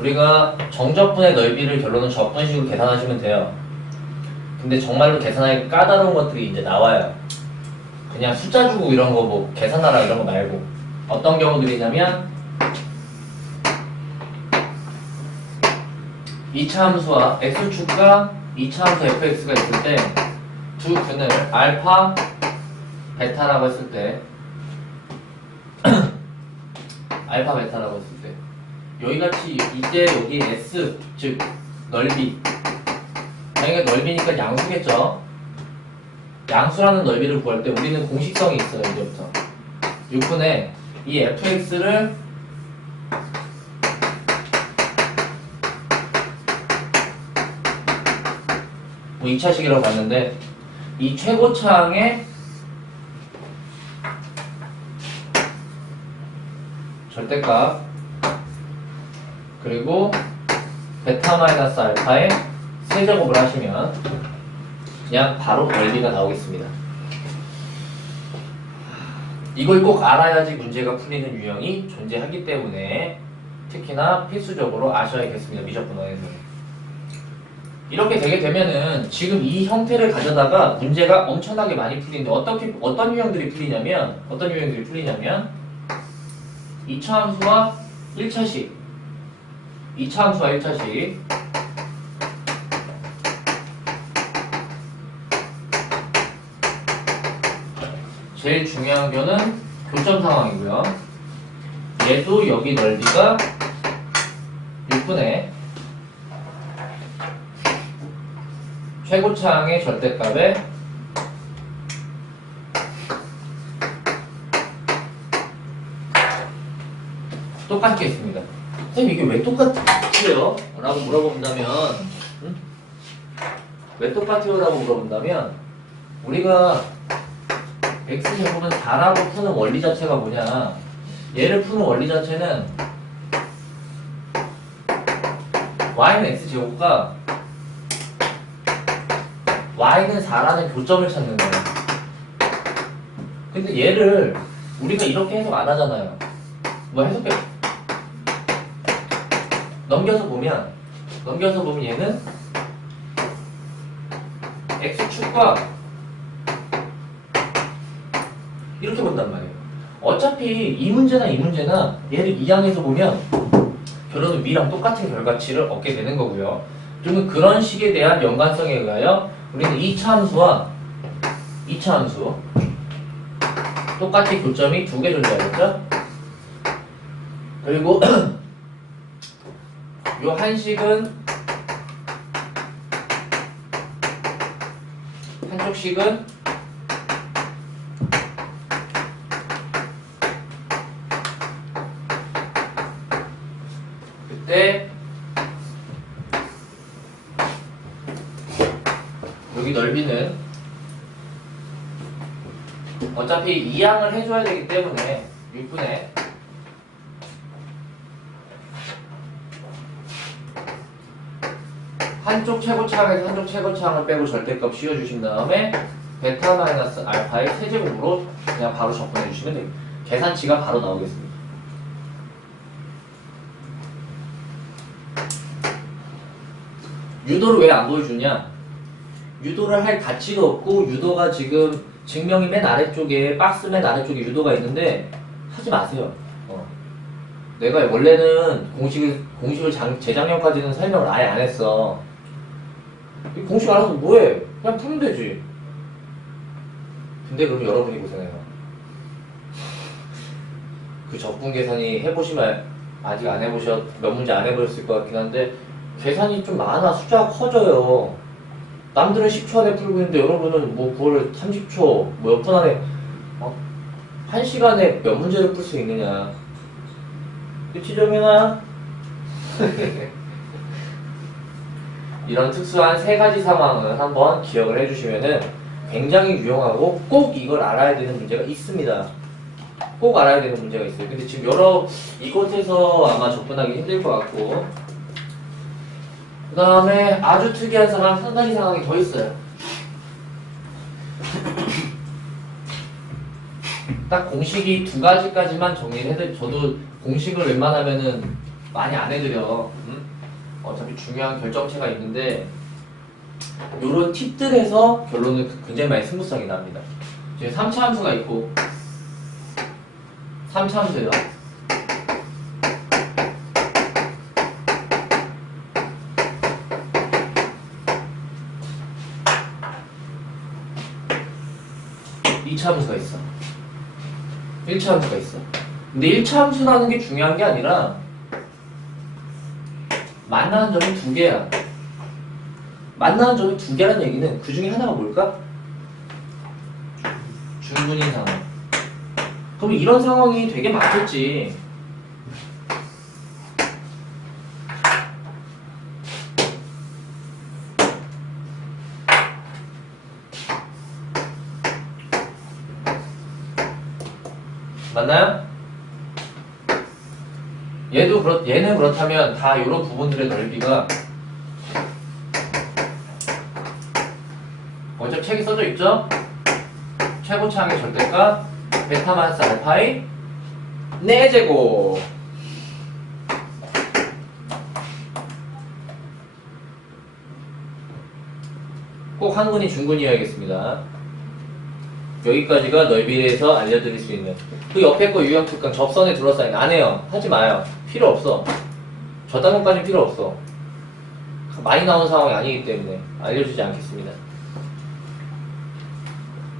우리가 정적분의 넓이를 결론은 적분식으로 계산하시면 돼요. 근데 정말로 계산하기 까다로운 것들이 이제 나와요. 그냥 숫자 주고 이런 거 뭐 계산하라 이런 거 말고 어떤 경우들이냐면 2차 함수와 x축과 2차 함수 fx가 있을 때 두 근을 알파, 베타라고 했을 때 알파, 베타라고 했을 때 여기같이 이때 여기 S 즉 넓이 만약에 넓이니까 양수겠죠. 양수라는 넓이를 구할 때 우리는 공식성이 있어요. 이제부터 6분의 이 fx를 뭐 2차식이라고 봤는데 이 최고차항의 절대값 그리고 베타 마이너스 알파의 세제곱을 하시면 그냥 바로 넓이가 나오겠습니다. 이걸 꼭 알아야지 문제가 풀리는 유형이 존재하기 때문에 특히나 필수적으로 아셔야겠습니다. 미적분원에서는. 이렇게 되게 되면은 지금 이 형태를 가져다가 문제가 엄청나게 많이 풀리는데 어떤 유형들이 풀리냐면 2차 함수와 1차식 2차 함수와 1차식 제일 중요한 거는 교점 상황이고요. 얘도 여기 넓이가 6분의 최고차항의 절대값에 똑같게 있습니다. 선생님 이게 왜 똑같아요? 라고 물어본다면 왜 똑같아요? 라고 물어본다면 우리가 x제곱은 4라고 푸는 원리 자체가 뭐냐, 얘를 푸는 원리 자체는 y는 x제곱과 y는 4라는 교점을 찾는 거예요. 근데 얘를 우리가 이렇게 해석 안 하잖아요. 뭐 해석해 넘겨서 보면 얘는 x축과 이렇게 본단 말이에요. 어차피 이 문제나 얘를 이항해서 보면 결론은 위랑 똑같은 결과치를 얻게 되는 거고요. 그러면 그런 식에 대한 연관성에 의하여 우리는 2차 함수 똑같이 교점이 2개 존재하겠죠? 그리고 요 한식은 한쪽식은 그때 여기 넓이는 어차피 이항을 해줘야 되기 때문에 6분의 한쪽 최고차항에서 한쪽 최고차항을 빼고 절대값 씌워주신 다음에 베타 마이너스 알파의 세제곱으로 그냥 바로 접근해 주시면 됩니다. 계산치가 바로 나오겠습니다. 유도를 왜 안 보여주냐? 유도를 할 가치가 없고 유도가 지금 증명이 맨 아래쪽에 박스 맨 아래쪽에 유도가 있는데 하지 마세요. 내가 원래는 공식을 재작년까지는 설명을 아예 안 했어. 이 공식 알아서 뭐해? 그냥 풀면 되지. 근데 그럼 여러분이 고생해요. 그 적분 계산이 해보시면 아직 안 해보셨, 몇 문제 안 해보셨을 것 같긴 한데 계산이 좀 많아. 숫자가 커져요. 남들은 10초 안에 풀고 있는데 여러분은 뭐 그걸 30초, 뭐 몇 분 안에 1시간에 몇 문제를 풀 수 있느냐. 그치 정연아? 이런 특수한 세 가지 상황을 한번 기억을 해주시면은 굉장히 유용하고 꼭 이걸 알아야 되는 문제가 있습니다. 꼭 알아야 되는 문제가 있어요. 근데 지금 이곳에서 아마 접근하기 힘들 것 같고, 그 다음에 아주 특이한 상황, 한 가지 상황이 더 있어요. 딱 공식이 2가지까지만 정리를 해드려. 저도 공식을 웬만하면은 많이 안 해드려. 어차피 중요한 결정체가 있는데 요런 팁들에서 결론은 굉장히 많이 승부성이 납니다. 이제 3차 함수가 있고 3차 함수예요. 이 차 함수가 있어. 1차 함수가 있어. 근데 1차 함수라는 게 중요한 게 아니라 만나는 점이 두 개야. 만나는 점이 두 개라는 얘기는 그 중에 하나가 뭘까? 중분인 상황. 그럼 이런 상황이 되게 많겠지. 맞나요? 얘는 그렇다면 다 이런 부분들의 넓이가 먼저 책에 써져 있죠? 최고차항의 절대값 베타 마이너스 알파의 4제곱. 꼭 한군이 중군이어야겠습니다. 여기까지가 넓이에 대해서 알려드릴 수 있는. 그 옆에 거 유형 특강 접선에 둘러싸인 안 해요. 하지 마요. 필요 없어. 저 단원까지 필요 없어. 많이 나오는 상황이 아니기 때문에 알려주지 않겠습니다.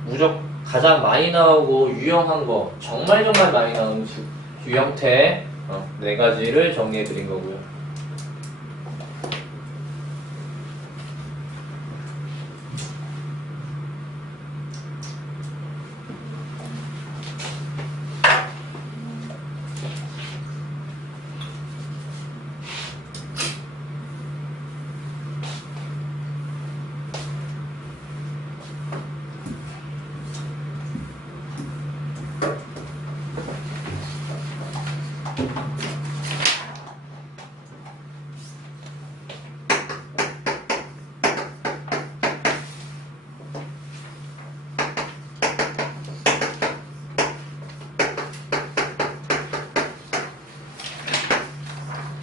무조건 가장 많이 나오고 유형한 거, 정말 많이 나오는 유형태 4가지를 정리해 드린 거고요.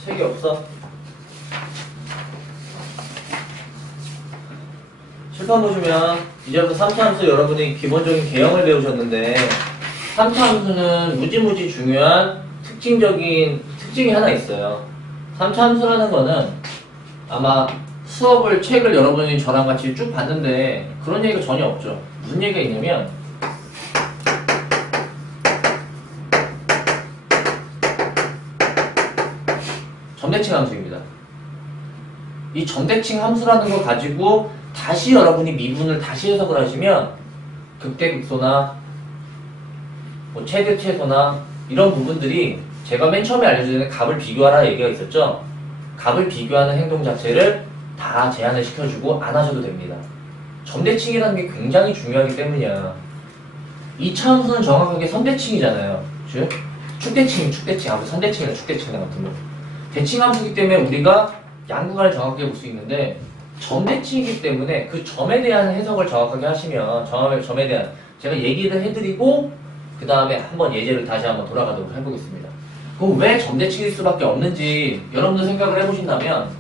책이 없어. 칠판 보시면 이제부터 3차 함수 여러분이 기본적인 개형을 배우셨는데 3차 함수는 무지무지 중요한 특징이 하나 있어요. 3차 함수라는 거는 아마 책을 여러분이 저랑 같이 쭉 봤는데 그런 얘기가 전혀 없죠. 무슨 얘기가 있냐면 점대칭 함수입니다. 이 점대칭 함수라는 걸 가지고 다시 여러분이 미분을 다시 해석을 하시면 극대극소나 최대 최소나 이런 부분들이 제가 맨 처음에 알려드리는 값을 비교하라 얘기가 있었죠. 값을 비교하는 행동 자체를 다 제한을 시켜주고 안 하셔도 됩니다. 점대칭이라는 게 굉장히 중요하기 때문이야. 2차 함수는 정확하게 선대칭이잖아요. 즉 축대칭, 선대칭이나 축대칭이나 같은 거. 대칭 함수이기 때문에 우리가 양구간을 정확하게 볼 수 있는데 점대칭이기 때문에 그 점에 대한 해석을 정확하게 하시면 점에 대한 제가 얘기를 해드리고 그 다음에 한번 예제를 다시 한번 돌아가도록 해보겠습니다. 그럼 왜 점대칭일 수밖에 없는지 여러분들 생각을 해보신다면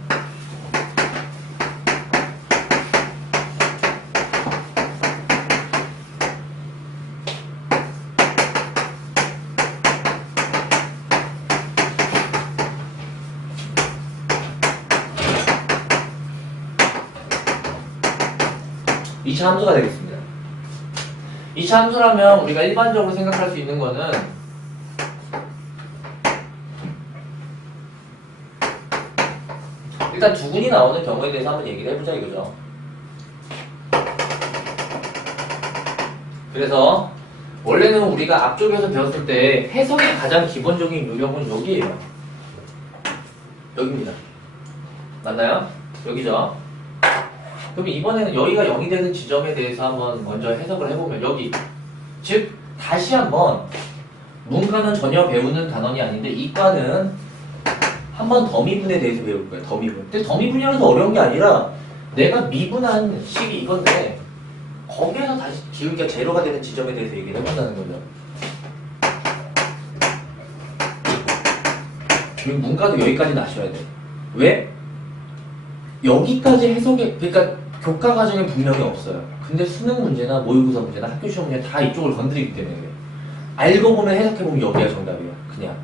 2차 함수가 되겠습니다. 2차 함수라면 우리가 일반적으로 생각할 수 있는 거는 일단 두근이 나오는 경우에 대해서 한번 얘기를 해보자 이거죠. 그래서 원래는 우리가 앞쪽에서 배웠을 때 해석의 가장 기본적인 요령은 여기에요. 여기입니다. 맞나요? 여기죠. 그럼 이번에는 여기가 0이 되는 지점에 대해서 한번 먼저 해석을 해보면 여기 즉 다시 한번 문과는 전혀 배우는 단원이 아닌데 이과는 한번 더미분에 대해서 배울 거예요. 더미분. 근데 더미분이라서 어려운 게 아니라 내가 미분한 식이 이건데 거기에서 다시 기울기가 제로가 되는 지점에 대해서 얘기를 해본다는 거죠. 문과도 여기까지 나셔야 돼. 왜? 여기까지 해석에 그러니까 교과 과정에 분명히 없어요. 근데 수능 문제나 모의고사 문제나 학교 시험 문제 다 이쪽을 건드리기 때문에 그래요. 알고 보면 해석해보면 여기가 정답이에요. 그냥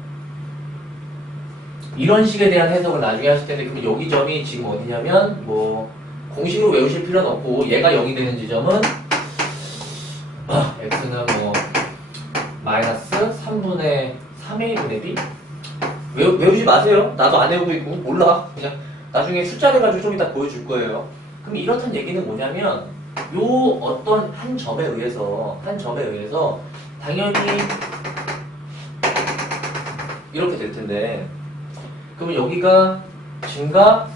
이런 식에 대한 해석을 나중에 하실 텐데, 그럼 여기 점이 지금 어디냐면 뭐 공식으로 외우실 필요는 없고, 얘가 0이 되는 지점은 x는 뭐 마이너스 3분의 3a 분의 b. 외우지 마세요. 나도 안 외우고 있고 몰라. 그냥 나중에 숫자를 가지고 좀 이따 보여줄 거예요. 그럼 이렇단 얘기는 뭐냐면, 요 어떤 한 점에 의해서 당연히 이렇게 될 텐데, 그러면 여기가 증가,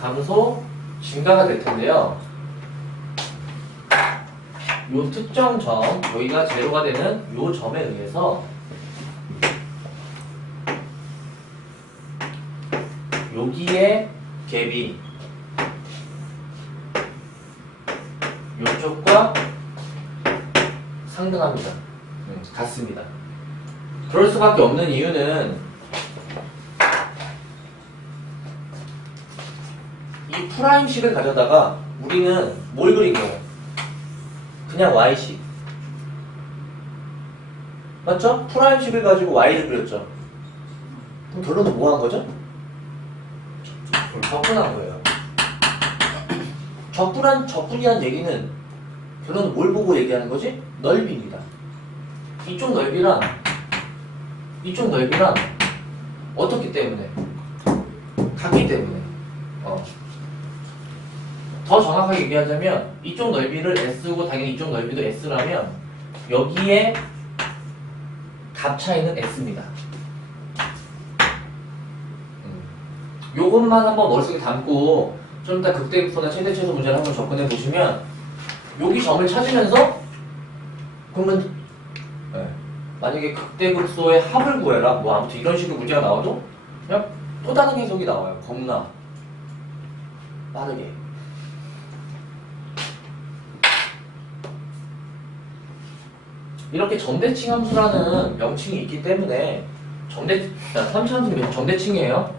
감소, 증가가 될 텐데요. 요 특정 점, 여기가 제로가 되는 요 점에 의해서 여기에 갭이 요쪽과 상등합니다. 같습니다. 그럴 수밖에 없는 이유는 이 프라임식을 가져다가 우리는 뭘 그린 거예요? 그냥 y식. 맞죠? 프라임식을 가지고 y를 그렸죠. 그럼 결론은 뭐 한 거죠? 적분한 거예요. 적분이란 얘기는 결론은 뭘 보고 얘기하는 거지? 넓이입니다. 이쪽 넓이랑 어떻기 때문에? 같기 때문에. 더 정확하게 얘기하자면 이쪽 넓이를 S고 당연히 이쪽 넓이도 S라면 여기에 값 차이는 S입니다. 요것만 한번 머릿속에 담고 좀 이따 극대극소나 최대최소 문제를 한번 접근해 보시면, 여기 점을 찾으면서 그러면 만약에 극대극소의 합을 구해라 뭐 아무튼 이런 식으로 문제가 나와도 그냥 또 다른 해석이 나와요. 겁나 빠르게. 이렇게 점대칭 함수라는 명칭이 있기 때문에 3차 함수는 점대칭이에요.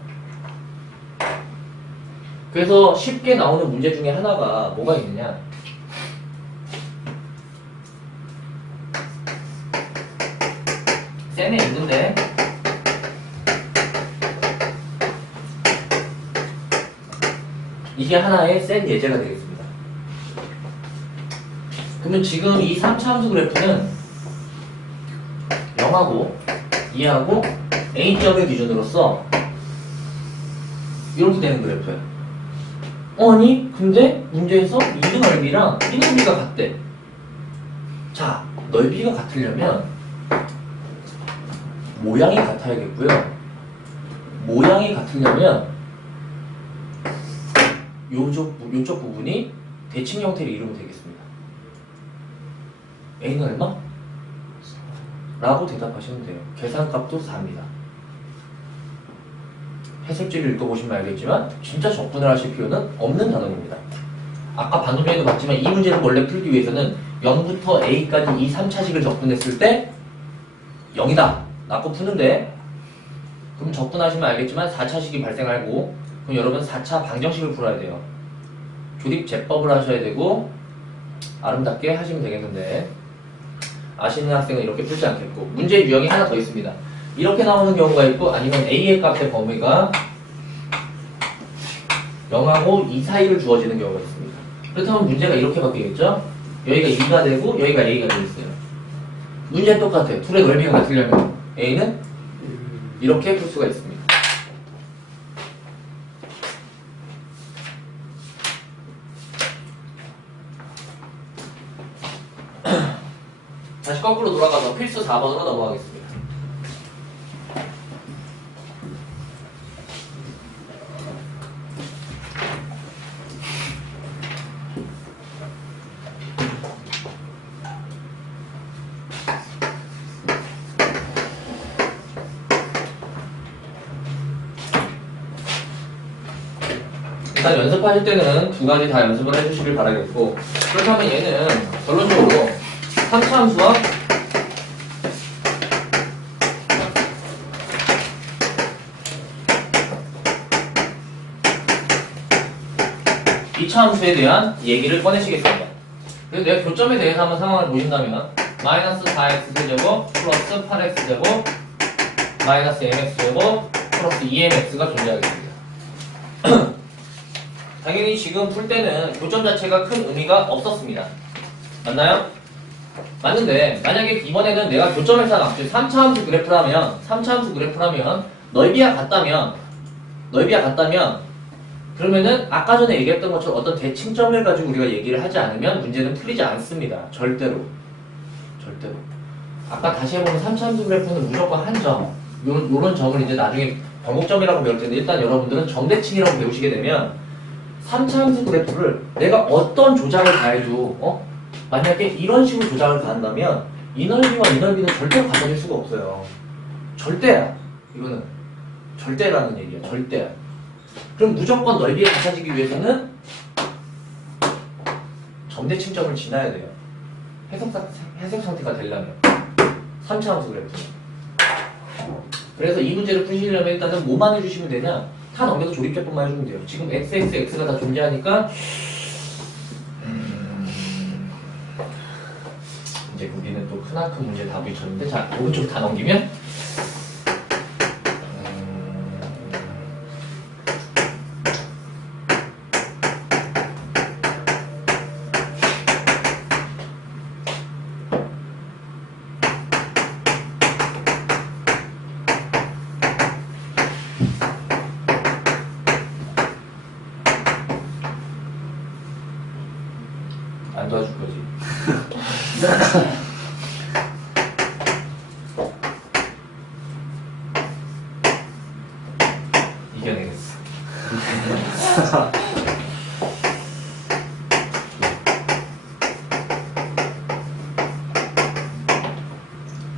그래서 쉽게 나오는 문제 중에 하나가 뭐가 있느냐, 쌤에 있는데 이게 하나의 센 예제가 되겠습니다. 그러면 지금 이 3차 함수 그래프는 0하고 2하고 A점의 기준으로서 이렇게 되는 그래프예요. 아니 근데 문제에서 이 넓이랑 이 넓이가 같대. 자, 넓이가 같으려면 모양이 같아야겠고요. 모양이 같으려면 요쪽 부분이 대칭 형태를 이루면 되겠습니다. A는 얼마? 라고 대답하시면 돼요. 계산값도 4입니다. 해설지를 읽어보시면 알겠지만 진짜 적분을 하실 필요는 없는 단원입니다. 아까 방금 전에도 봤지만 이 문제를 원래 풀기 위해서는 0부터 A까지 이 3차식을 적분했을 때 0이다 라고 푸는데, 그럼 적분하시면 알겠지만 4차식이 발생하고, 그럼 여러분 4차 방정식을 풀어야 돼요. 조립제법을 하셔야 되고 아름답게 하시면 되겠는데, 아시는 학생은 이렇게 풀지 않겠고, 문제 유형이 하나 더 있습니다. 이렇게 나오는 경우가 있고, 아니면 A의 값의 범위가 0하고 2 사이를 주어지는 경우가 있습니다. 그렇다면 문제가 이렇게 바뀌겠죠? 여기가 2가 되고 여기가 A가 되겠어요. 문제는 똑같아요. 둘의 넓이가 같으려면 A는 이렇게 풀 수가 있습니다. 다시 거꾸로 돌아가서 필수 4번으로 넘어가겠습니다. 일단 연습하실 때는 두 가지 다 연습을 해주시길 바라겠고, 그렇다면 얘는 결론적으로 3차 함수와 2차 함수에 대한 얘기를 꺼내시겠습니다. 그래서 내가 교점에 대해서 한번 상황을 보신다면 마이너스 4x제곱 플러스 8x제곱 마이너스 mx제곱 플러스 2mx가 존재하겠습니다. 당연히 지금 풀 때는 교점 자체가 큰 의미가 없었습니다. 맞나요? 맞는데 만약에 이번에는 내가 교점에서 나왔죠. 3차 함수 그래프라면 3차 함수 그래프라면 넓이와 같다면 그러면은 아까 전에 얘기했던 것처럼 어떤 대칭점을 가지고 우리가 얘기를 하지 않으면 문제는 풀리지 않습니다. 절대로. 아까 다시 해보면 3차 함수 그래프는 무조건 한 점. 요런 점을 이제 나중에 변곡점이라고 배울 텐데 일단 여러분들은 점대칭이라고 배우시게 되면 3차 함수 그래프를 내가 어떤 조작을 가해도 만약에 이런 식으로 조작을 가한다면 이 넓이와 이 넓이는 절대로 같아질 수가 없어요. 절대야. 이거는 절대라는 얘기야. 절대야. 그럼 무조건 넓이에 같아지기 위해서는 점대칭점을 지나야 돼요. 해석 상태가 되려면 3차 함수 그래프는. 그래서 이 문제를 푸시려면 일단은 뭐만 해주시면 되냐? 다 넘겨서 조립제법만 해주면 돼요. 지금 x가 다 존재하니까 이제 우리는 또 크나큰 문제 다 부딪혔는데 자 오른쪽 다 넘기면 안 도와줄 거지. 이겨내겠어.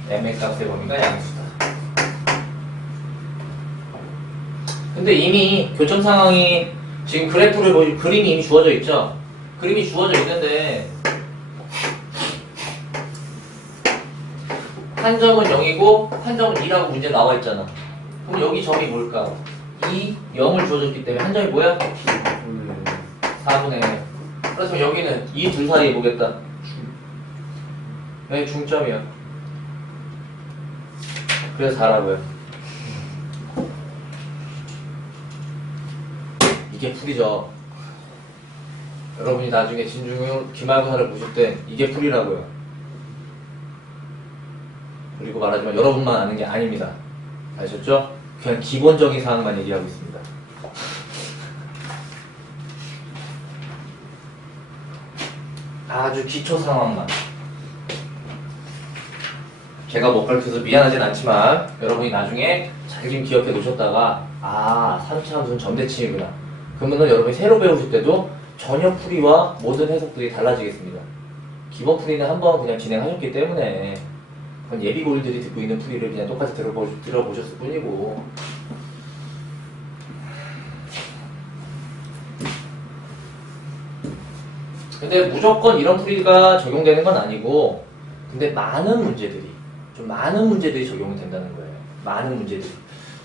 m의 값의 범위가 양수다. 근데 이미 교점 상황이 지금 그래프를 보시 그림이 이미 주어져 있죠? 그림이 주어져 있는데 한 점은 0이고 한 점은 2라고 문제 나와 있잖아. 그럼 여기 점이 뭘까? 2, 0을 주어졌기 때문에 한 점이 뭐야? 4분의 1. 그래서 여기는 이 둘 사이에 보겠다. 여기 중점이야. 그래서 4라고요. 이게 풀이죠. 여러분이 나중에 진중용 기말고사를 보실 때 이게 풀이라고요. 그리고 말하지만 여러분만 아는 게 아닙니다. 아셨죠? 그냥 기본적인 사항만 얘기하고 있습니다. 아주 기초 상황만. 제가 못 가르쳐서 미안하진 않지만 여러분이 나중에 잘 좀 기억해 놓으셨다가 3차 함수는 점대칭이구나. 그러면 여러분이 새로 배우실 때도 전혀 풀이와 모든 해석들이 달라지겠습니다. 기본 풀이는 한번 그냥 진행하셨기 때문에 그건 예비고일들이 듣고 있는 풀이를 그냥 똑같이 들어보셨을 뿐이고. 근데 무조건 이런 풀이가 적용되는 건 아니고 근데 많은 문제들이 적용이 된다는 거예요. 많은 문제들이.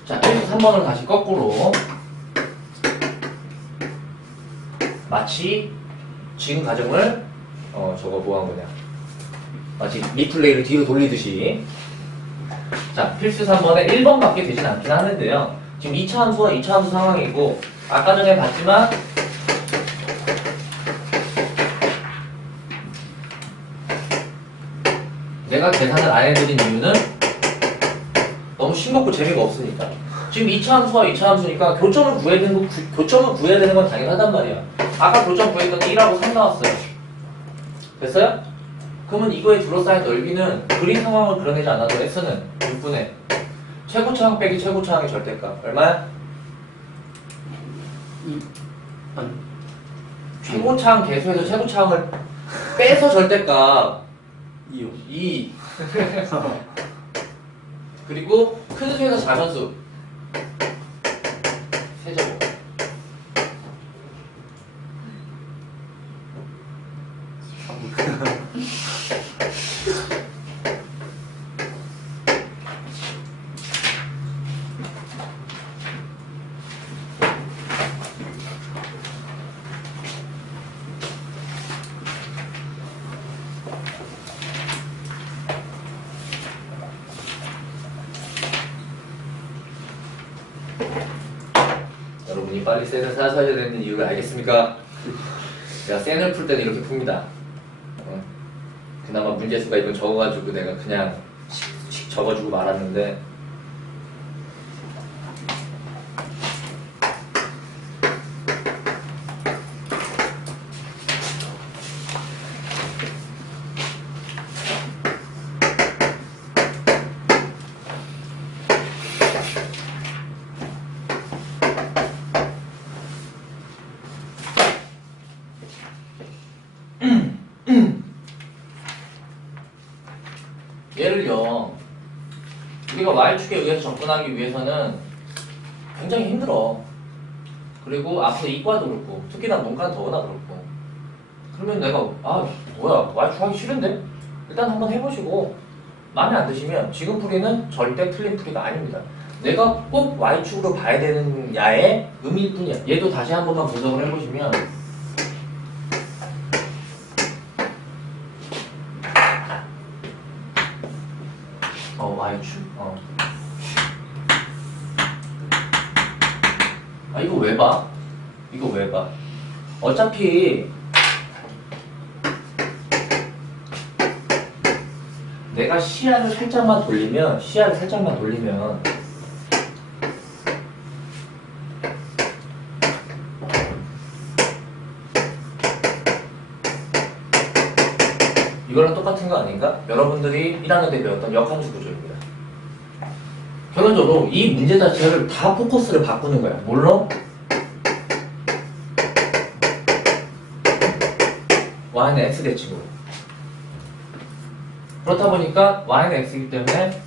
자, 3번으로 다시 거꾸로 마치 지금 과정을 저거 뭐 한 거냐 마치 리플레이를 뒤로 돌리듯이. 자, 필수 3번에 1번밖에 되진 않긴 하는데요. 지금 2차 함수와 2차 함수 상황이고 아까 전에 봤지만 내가 계산을 안 해드린 이유는 너무 싱겁고 재미가 없으니까. 지금 2차 함수와 2차 함수니까 교점을 구해야 되는 건 당연하단 말이야. 아까 교점 구했더니 1하고 3 나왔어요. 됐어요? 그러면 이거에 둘러싸인 넓이는 그린 상황을 그려내지 않아도 x는 6분의 최고차항 빼기 최고차항의 절대값 얼마야? 최고차항 개수에서 최고차항을 빼서 절대값 2 그리고 큰 수에서 자전수 세제곱. 빨리 센을 사셔야 되는 이유를 알겠습니까? 제가 센을 풀 때는 이렇게 풉니다. 그나마 문제수가 이건 적어가지고 내가 그냥 씩 적어주고 말았는데 예를요, 우리가 Y축에 의해서 접근하기 위해서는 굉장히 힘들어. 그리고 앞서 이과도 그렇고, 특히나 문과는 더구나 그렇고. 그러면 내가, 뭐야, Y축 하기 싫은데? 일단 한번 해보시고, 마음에 안 드시면 지금 풀이는 절대 틀린 풀이가 아닙니다. 내가 꼭 Y축으로 봐야 되는 야의 의미일 뿐이야. 얘도 다시 한 번만 분석을 해보시면, Y축? 이거 왜 봐? 이거 왜 봐? 어차피 내가 시야를 살짝만 돌리면 이거랑 똑같은 거 아닌가? 여러분들이 1학년 때 배웠던 역함수 구조입니다. 결론적으로 이 문제 자체를 다 포커스를 바꾸는 거야. 물론 y는 x 대칭으로. 그렇다 보니까 y는 x이기 때문에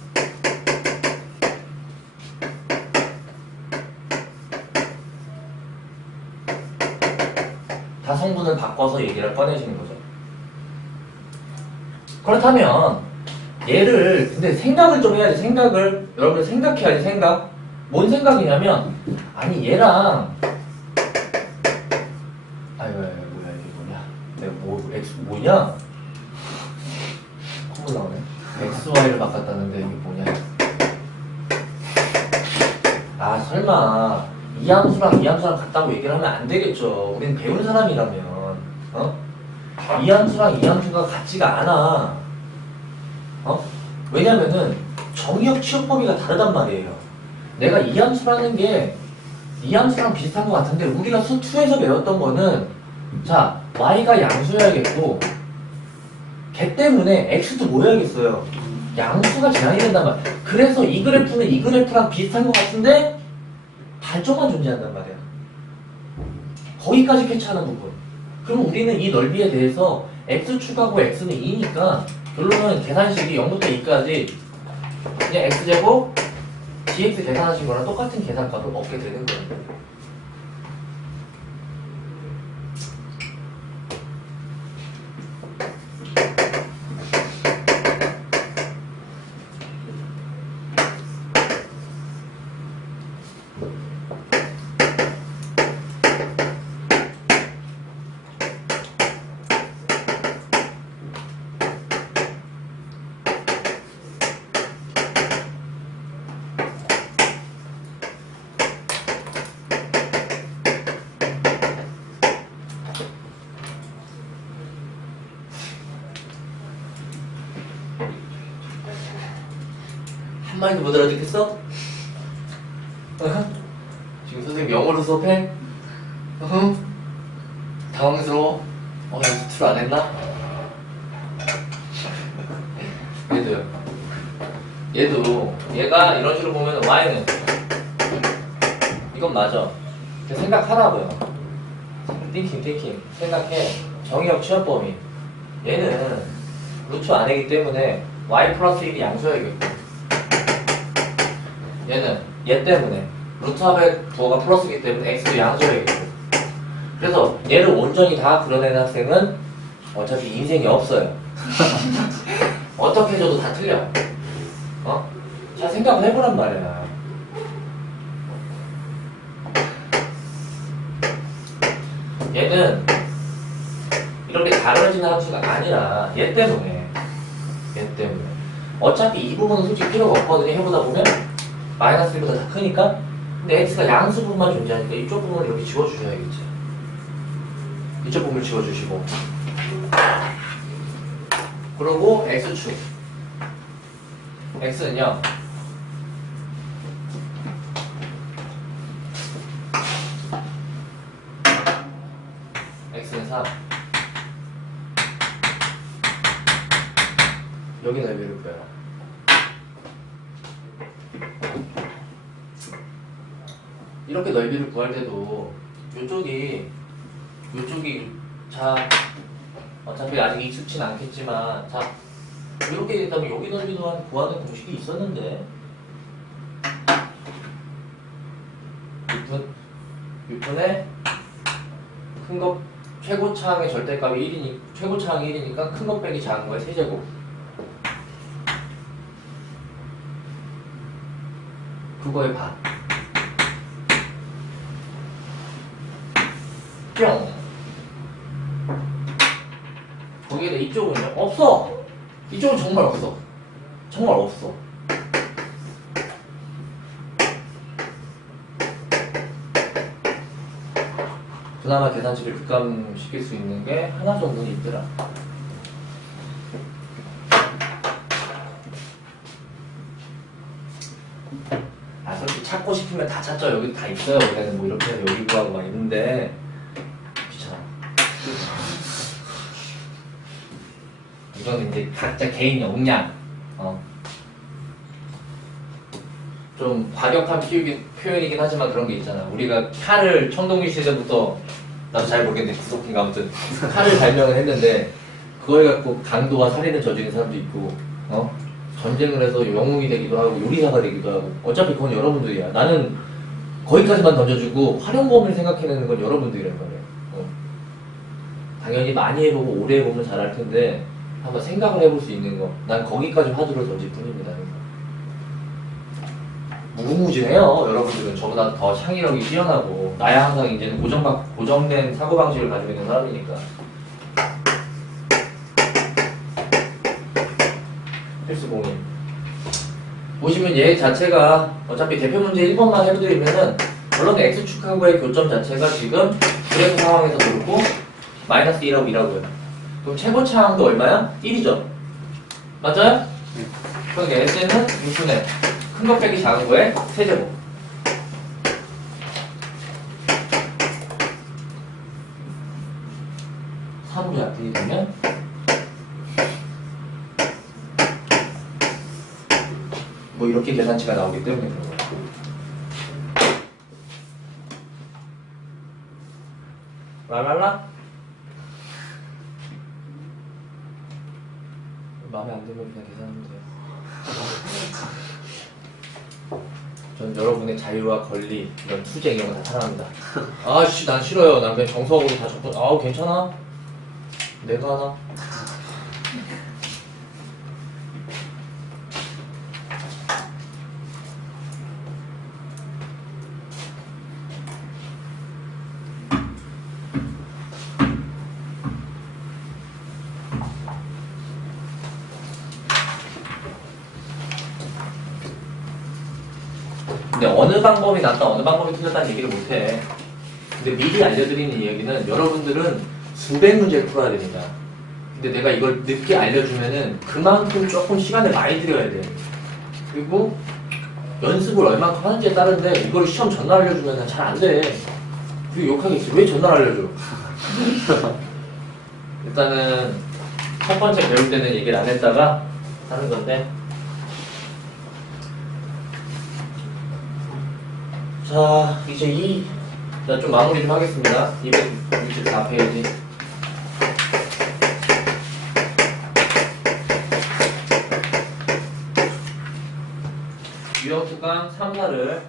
다 성분을 바꿔서 얘기를 꺼내시는 거죠. 그렇다면 얘를 근데 생각을 좀 해야지. 생각을 여러분들 생각해야지. 생각. 뭔 생각이냐면 아니 얘랑 뭐야 이게 뭐냐? 내가 x 뭐냐? 콧물 나오네. xy를 바꿨다는데 이게 뭐냐? 설마 이 함수랑 이 함수랑 같다고 얘기를 하면 안 되겠죠. 우린 배운 사람이라면 이 함수랑 이 함수가 같지가 않아. 왜냐면은 정의역 취업 범위가 다르단 말이에요. 내가 이 함수라는 게 이 함수랑 비슷한 것 같은데 우리가 수 2에서 배웠던 거는 자 y가 양수여야겠고 걔 때문에 x도 뭐여야겠어요. 양수가 제한이 된단 말이야. 그래서 이 그래프는 이 그래프랑 비슷한 것 같은데 발조만 존재한단 말이야. 거기까지 캐치하는 부분. 그럼 우리는 이 넓이에 대해서 x축하고 x는 2니까 결론은 계산식이 0부터 2까지 그냥 x제곱 dx 계산하신 거랑 똑같은 계산값을 얻게 되는 거예요. 한마디도 못 알아듣겠어? 지금 선생님 영어로 수업해? 당황스러워? 연습 안 했나? 얘가 이런 식으로 보면 y는 이건 맞아. 생각하라고요. thinking 생각해. 정의역 취업 범위 얘는 루트 안이기 때문에 y 플러스 1이 양수여야겠고 얘는 얘 때문에 루트 앞에 부호가 플러스이기 때문에 x도 양수여야겠고 그래서 얘를 온전히 다 그려낸 학생은 어차피 인생이 없어요. 어떻게 해줘도 다 틀려. 자 생각을 해보란 말이야. 얘는 이렇게 다그려지는 함수가 아니라 얘 때문에 어차피 이 부분은 솔직히 필요가 없거든요. 해보다 보면 마이너스 1보다 다 크니까 근데 x가 양수분만 존재하니까 이쪽 부분을 여기 지워주셔야겠지. 이쪽 부분을 지워주시고, 그리고 x축 x는요 x는 3, 여기 넓이를 구해요. 이렇게 넓이를 구할 때도 이쪽이 자 어차피 아직 익숙치는 않겠지만 자 이렇게 됐다면 여기 넓이도 한 구하는 공식이 있었는데 6분의 큰 거 최고차항의 절대값이 1이니 최고차항이 1이니까 큰 거 빼기 작은 거의 세제곱. 그거의 반. 뿅. 거기에다 이쪽은요? 없어! 이쪽은 정말 없어. 정말 없어. 그나마 계산식을 급감시킬 수 있는 게 하나 정도는 있더라. 아, 솔직히 찾고 싶으면 다 찾죠. 여기 다 있어요. 여기는 뭐 이렇게 해서 여기 구하고 막 있는데 귀찮아. 이건 이제 각자 개인 역량, 좀 과격한 표현이긴 하지만 그런 게 있잖아. 우리가 칼을 청동기 시대부터 나도 잘 모르겠는데 구석인가 아무튼 칼을 발명을 했는데 그걸 갖고 강도와 살인을 저지른 사람도 있고, 전쟁을 해서 영웅이 되기도 하고 요리사가 되기도 하고. 어차피 그건 여러분들이야. 나는 거기까지만 던져주고 활용 범위를 생각해내는 건 여러분들이란 말이야. 당연히 많이 해보고 오래 해보면 잘할 텐데 한번 생각을 해볼 수 있는 거. 난 거기까지 화두를 던질 뿐입니다. 무궁무진해요. 여러분들은 저보다 더 창의력이 뛰어나고 나야 항상 이제는 고정된 사고방식을 가지고 있는 사람이니까. 필수 공인. 보시면 얘 자체가 어차피 대표 문제 1번만 해드리면은 물론 x축하고의 교점 자체가 지금 그래프 상황에서 그렇고 마이너스 2라고 이라고요. 그럼 최고차항도 얼마야? 1이죠. 맞아요? 그럼 s는 6분의 큰 거 빼기 작은 거에 세제곱. 삼으로 약분이 되면 뭐 이렇게 계산치가 나오기 때문에 그런 거예요. 랄랄라? 마음에 안 들면 그냥 계산하면 돼요. 전 여러분의 자유와 권리, 이런 투쟁 이런 거 다 사랑합니다. 아씨 난 싫어요. 난 그냥 정석으로 다 접근. 아우 괜찮아. 내가 하나. 근데 어느 방법이 낫다, 어느 방법이 틀렸다는 얘기를 못해. 근데 미리 알려드리는 이야기는 여러분들은 수백 문제를 풀어야 됩니다. 근데 내가 이걸 늦게 알려주면은 그만큼 조금 시간을 많이 들여야 돼. 그리고 연습을 얼만큼 하는지에 따른데 이걸 시험 전날 알려주면 잘 안 돼. 그리고 욕하겠지. 왜 전날 알려줘? 일단은 첫 번째 배울 때는 얘기를 안 했다가 하는 건데. 자, 이제 자, 좀 마무리 좀 하겠습니다. 264페이지. 유형특강 3, 4를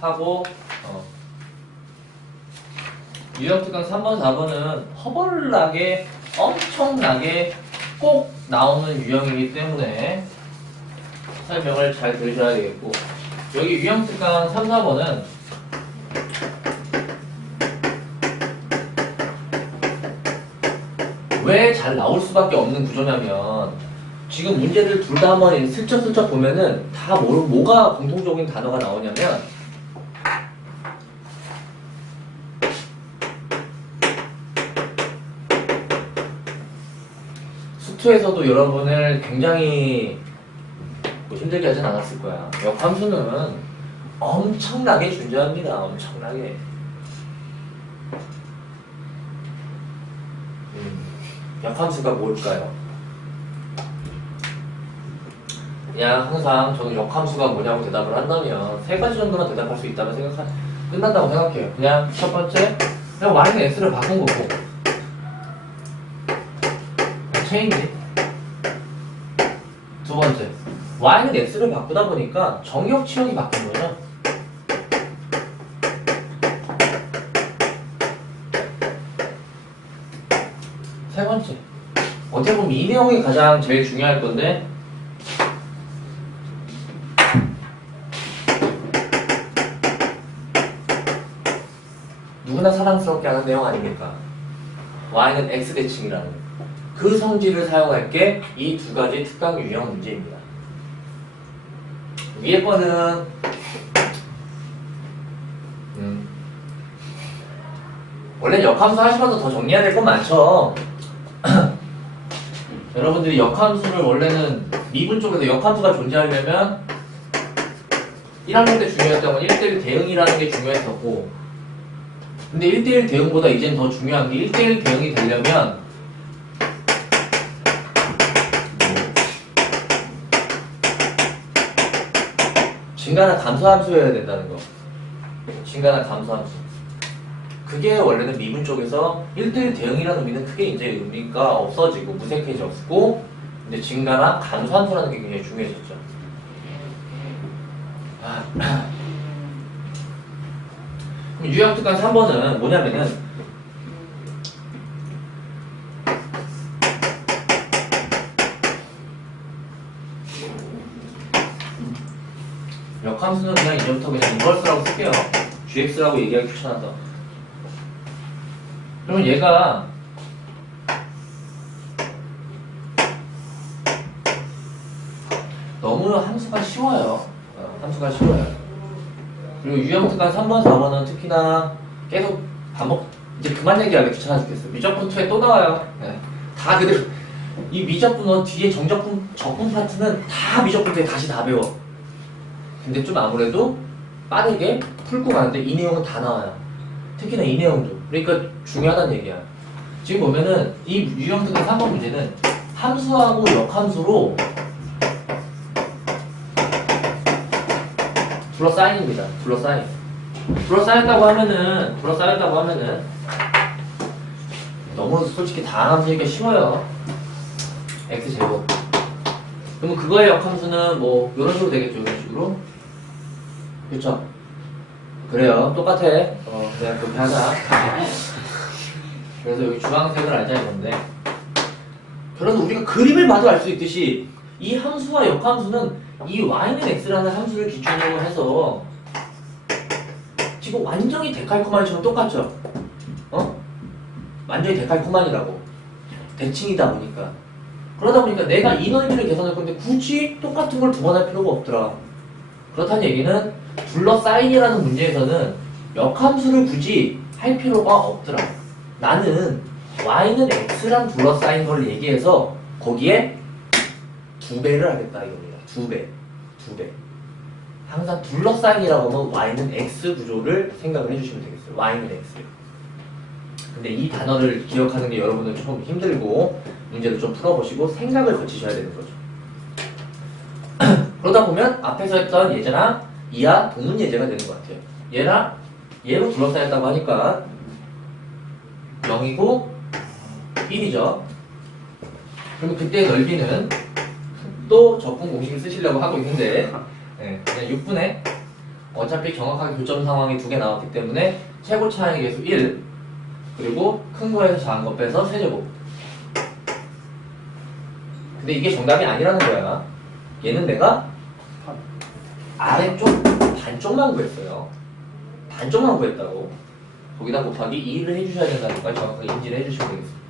하고, 유형특강 3번, 4번은 허벌나게, 엄청나게 꼭 나오는 유형이기 때문에 설명을 잘 들으셔야 되겠고, 여기 유형특강 3, 4번은 왜 잘 나올 수밖에 없는 구조냐면 지금 문제들 둘 다 한번 슬쩍슬쩍 보면은 다 뭐가 공통적인 단어가 나오냐면 x2에서도 여러분을 굉장히 뭐 힘들게 하진 않았을 거야. 역함수는 엄청나게 존재합니다. 엄청나게. 역함수가 뭘까요? 그냥 항상 저는 역함수가 뭐냐고 대답을 한다면 세 가지 정도만 대답할 수 있다면 끝난다고 생각해요. 그냥 첫 번째, 그냥 y는 x를 바꾼 거고, 체인지. 두 번째, y는 x를 바꾸다 보니까 정역 치역이 바뀐 거죠. 세 번째, 어떻게 보면 이 내용이 가장 제일 중요할 건데, 누구나 사랑스럽게 하는 내용 아닙니까? y는 x 대칭이라는 그 성질을 사용할 게 이 두 가지 특강 유형 문제입니다. 위에 거는 원래 역함수 하시면서 더 정리해야 될 건 많죠. 여러분들이 역함수를 원래는 미분 쪽에서 역함수가 존재하려면 1학년 때 중요했던 건 1대1 대응이라는 게 중요했었고, 근데 1대1 대응보다 이제는 더 중요한 게 1대1 대응이 되려면 증가나 감소함수여야 된다는 거. 증가나 감소함수. 그게 원래는 미분 쪽에서 1대1 대응이라는 의미는 크게 이제 의미가 없어지고 무색해졌고, 이제 증가나 감소함수라는 게 굉장히 중요해졌죠. 그럼 유형특강 3번은 뭐냐면은 역함수는 그냥 이제부터 그냥 인버스라고 쓸게요. gx라고 얘기하기 귀찮아서. 그러면 얘가 너무 함수가 쉬워요. 함수가 쉬워요. 그리고 유형특강 3번, 4번은 특히나 계속 반복, 이제 그만 얘기하기 귀찮아 죽겠어요. 미적분 2에 또 나와요. 네. 다 그대로. 이 미적분어 뒤에 적분 파트는 다 미적분 2에 다시 다 배워. 근데 좀 아무래도 빠르게 풀고 가는데 이 내용은 다 나와요. 특히나 이 내용도. 그러니까 중요하다는 얘기야. 지금 보면은 이 유형특강 3번 문제는 함수하고 역함수로 둘러싸인입니다. 둘러싸인. 둘러싸였다고 하면은 너무 솔직히 다 함수니까 쉬워요. x제곱. 그러면 그거의 역함수는 뭐 이런 식으로 되겠죠. 이런 식으로. 그쵸? 그래요. 똑같아. 그냥 그렇게 하자. 그래서 여기 주황색을 알자 이건데, 결론은 우리가 그림을 봐도 알 수 있듯이 이 함수와 역함수는 이 y는 x라는 함수를 기준으로 해서 지금 완전히 데칼코마니처럼 똑같죠? 완전히 데칼코마니라고. 대칭이다 보니까. 그러다 보니까 내가 이 넓이를 계산할 건데 굳이 똑같은 걸 두 번 할 필요가 없더라. 그렇다는 얘기는 둘러싸인이라는 문제에서는 역함수를 굳이 할 필요가 없더라. 나는 y는 x랑 둘러싸인 걸 얘기해서 거기에 2배를 하겠다 이겁니다. 2배. 항상 둘러싸인이라고 하면 y는 x 구조를 생각을 해주시면 되겠어요. y는 x. 근데 이 단어를 기억하는 게 여러분은 조금 힘들고 문제를 좀 풀어보시고 생각을 거치셔야 되는 거죠. 그러다 보면 앞에서 했던 예제나 이하 동문 예제가 되는 것 같아요. 얘로 둘러싸였다고 하니까 0이고 1이죠. 그러면 그때의 넓이는 또 적분 공식을 쓰시려고 하고 있는데, 네, 그냥 6분의 어차피 정확하게 교점 상황이 2개 나왔기 때문에 최고 차항의 개수 1, 그리고 큰 거에서 작은 거 빼서 세제곱. 근데 이게 정답이 아니라는 거야. 얘는 내가 아래쪽 반쪽만 구했어요. 반쪽만 구했다고. 거기다 곱하기 2를 해주셔야 된다는 걸 정확하게 인지를 해주시면 되겠습니다.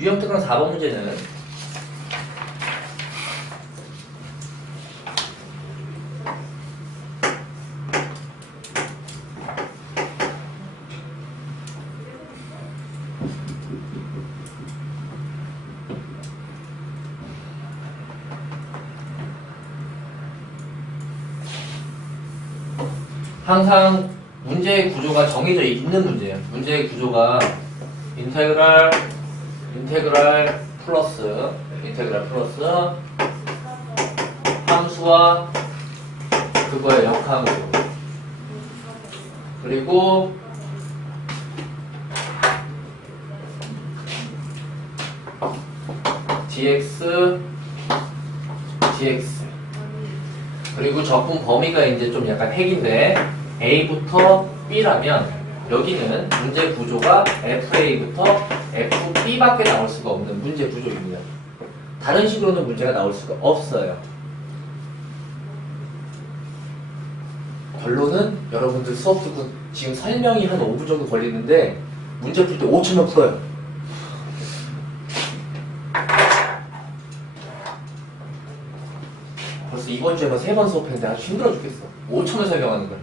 유형 특강 4번 문제는 항상 문제의 구조가 정해져 있는 문제예요. 문제의 구조가 인테그랄 플러스 함수와 그거의 역함수 그리고 dx 그리고 적분 범위가 이제 좀 약간 핵인데 A부터 B라면 여기는 문제 구조가 FA부터 FB밖에 나올 수가 없는 문제 구조입니다. 다른 식으로는 문제가 나올 수가 없어요. 결론은 여러분들 수업 듣고 지금 설명이 한 5분 정도 걸리는데 문제 풀 때 5초면 풀어요. 벌써 이번 주에만 3번 수업했는데 아주 힘들어 죽겠어. 5초면 설명하는 거야.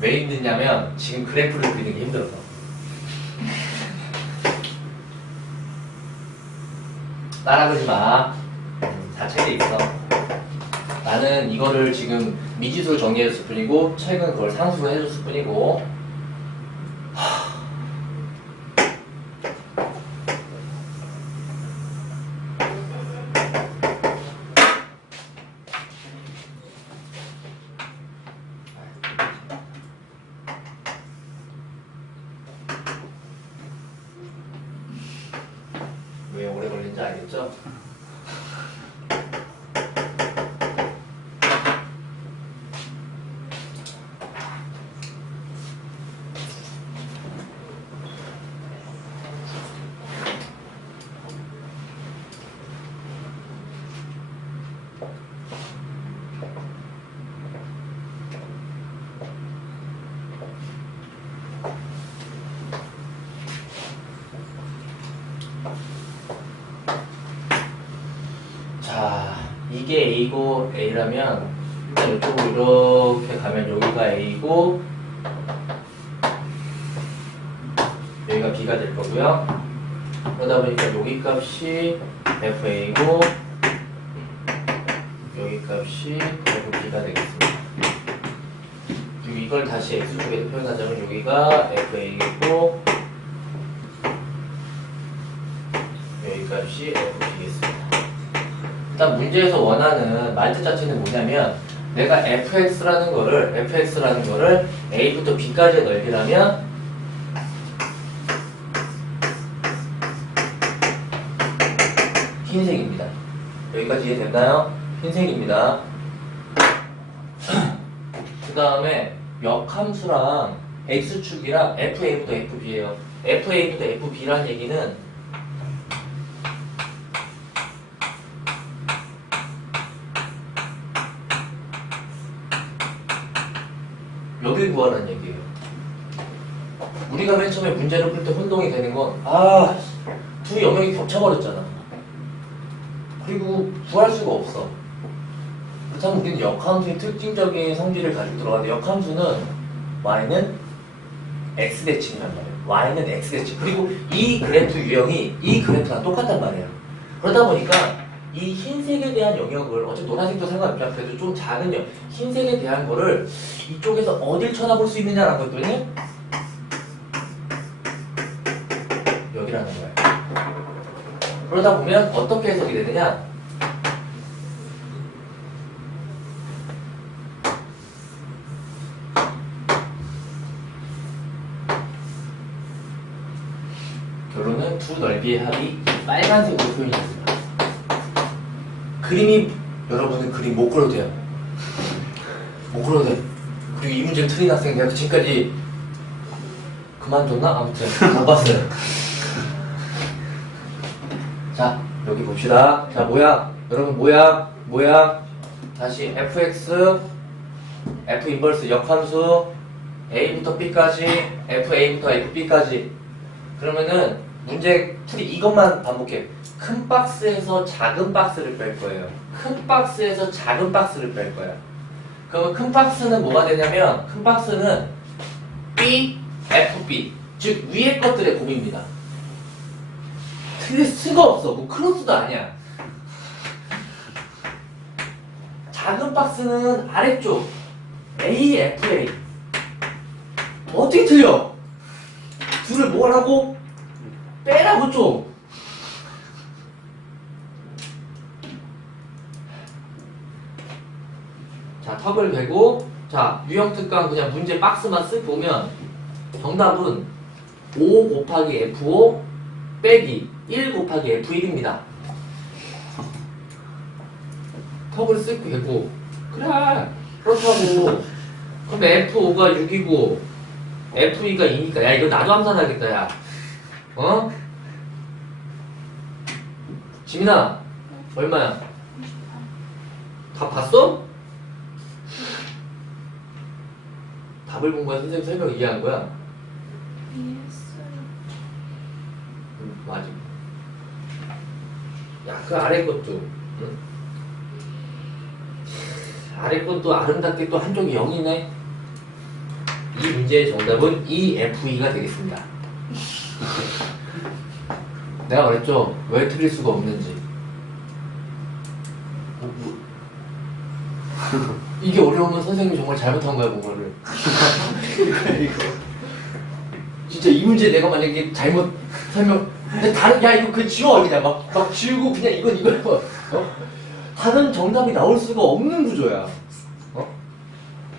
왜 힘드냐면 지금 그래프를 그리는 게 힘들어서. 따라 그러지 마. 다 책에 있어. 나는 이거를 지금 미지수를 정리해줬을 뿐이고 책은 그걸 상수로 해줬을 뿐이고. 왜 오래 걸린지 알겠죠? 자, 이게 A고 A라면 일단 이쪽으로 이렇게 가면 여기가 A고 여기가 B가 될 거고요. 그러다 보니까 여기 값이 FA고 여기 값이 FB가 되겠습니다. 그리고 이걸 다시 X축에서 표현하자면 여기가 FA고 여기 값이 FB겠습니다. 일단 문제에서 원하는 말뜻 자체는 뭐냐면 내가 fx라는 거를 a부터 b까지의 넓이라면 흰색입니다. 여기까지 이해됐나요? 흰색입니다. 그 다음에 역함수랑 x축이랑 fa부터 fb예요. fa부터 fb라는 얘기는 여길 구하라는 얘기예요. 우리가 맨 처음에 문제를 풀 때 혼동이 되는 건 두 영역이 겹쳐버렸잖아. 그리고 구할 수가 없어. 그렇다면 우리는 역함수의 특징적인 성질을 가지고 들어가는데 역함수는 y는 x대칭이란 말이에요. y는 x대칭. 그리고 이 그래프 유형이 이 그래프랑 똑같단 말이에요. 그러다 보니까 이 흰색에 대한 영역을 어차피 노란색도 상관없죠. 그래도 좀 작은 흰색에 대한 거를 이쪽에서 어딜 쳐다볼 수 있느냐라고 했더니 여기라는 거예요. 그러다 보면 어떻게 해석이 되느냐? 결론은 두 넓이의 합이 빨간색으로 표현이 됩니다. 그림이 여러분은 그림 못 그려도 돼요. 못 그려도 돼. 그리고 이 문제를 틀린 학생 내가 지금까지 그만뒀나? 아무튼 못 봤어요. 자, 여기 봅시다. 자, 모양. 여러분 모양 다시 fx f 인버스 역함수 A부터 B까지, FA부터 FB까지. 그러면은 문제 풀이 이것만 반복해. 큰 박스에서 작은 박스를 뺄 거예요. 큰 박스에서 작은 박스를 뺄 거야. 그러면 큰 박스는 뭐가 되냐면 큰 박스는 B, FB 즉 위에 것들의 곱입니다. 틀릴 수가 없어. 뭐 크로스도 아니야. 작은 박스는 아래쪽 A, FA 어떻게 틀려? 둘을 뭐라고? 빼라고 좀. 자, 턱을 베고 자, 유형 특강 그냥 문제 박스만 쓱 보면 정답은 5 곱하기 F5 빼기 1 곱하기 F1입니다. 턱을 쓱 베고 그래 그렇다고. 그럼 F5가 6이고 F2가 2니까 야 이거 나도 암산하겠다 야. 어? 지민아 얼마야? 다 봤어? 답을 본 거야? 선생님 설명 이해한 거야? 이해했어요. 맞아. 야, 그 아래 것도, 응? 아래 것도 아름답게 또 한쪽이 0이네? 이 문제의 정답은 EFE가 되겠습니다. 내가 말했죠? 왜 틀릴 수가 없는지. 이게 어려우면 선생님이 정말 잘못한 거야, 그거를. 이거. 진짜 이 문제 내가 만약에 잘못 설명, 근데 다른, 야, 이거 그 지워, 그냥 막 지우고 그냥 이거, 어? 다른 정답이 나올 수가 없는 구조야. 어?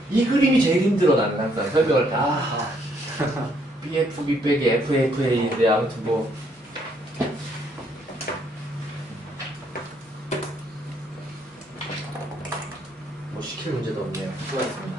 이 그림이 제일 힘들어, 나는 항상 설명을. BFB 빼기 FFA인데, 아무튼 뭐. 뭐 시킬 문제도 없네요. 수고하셨습니다.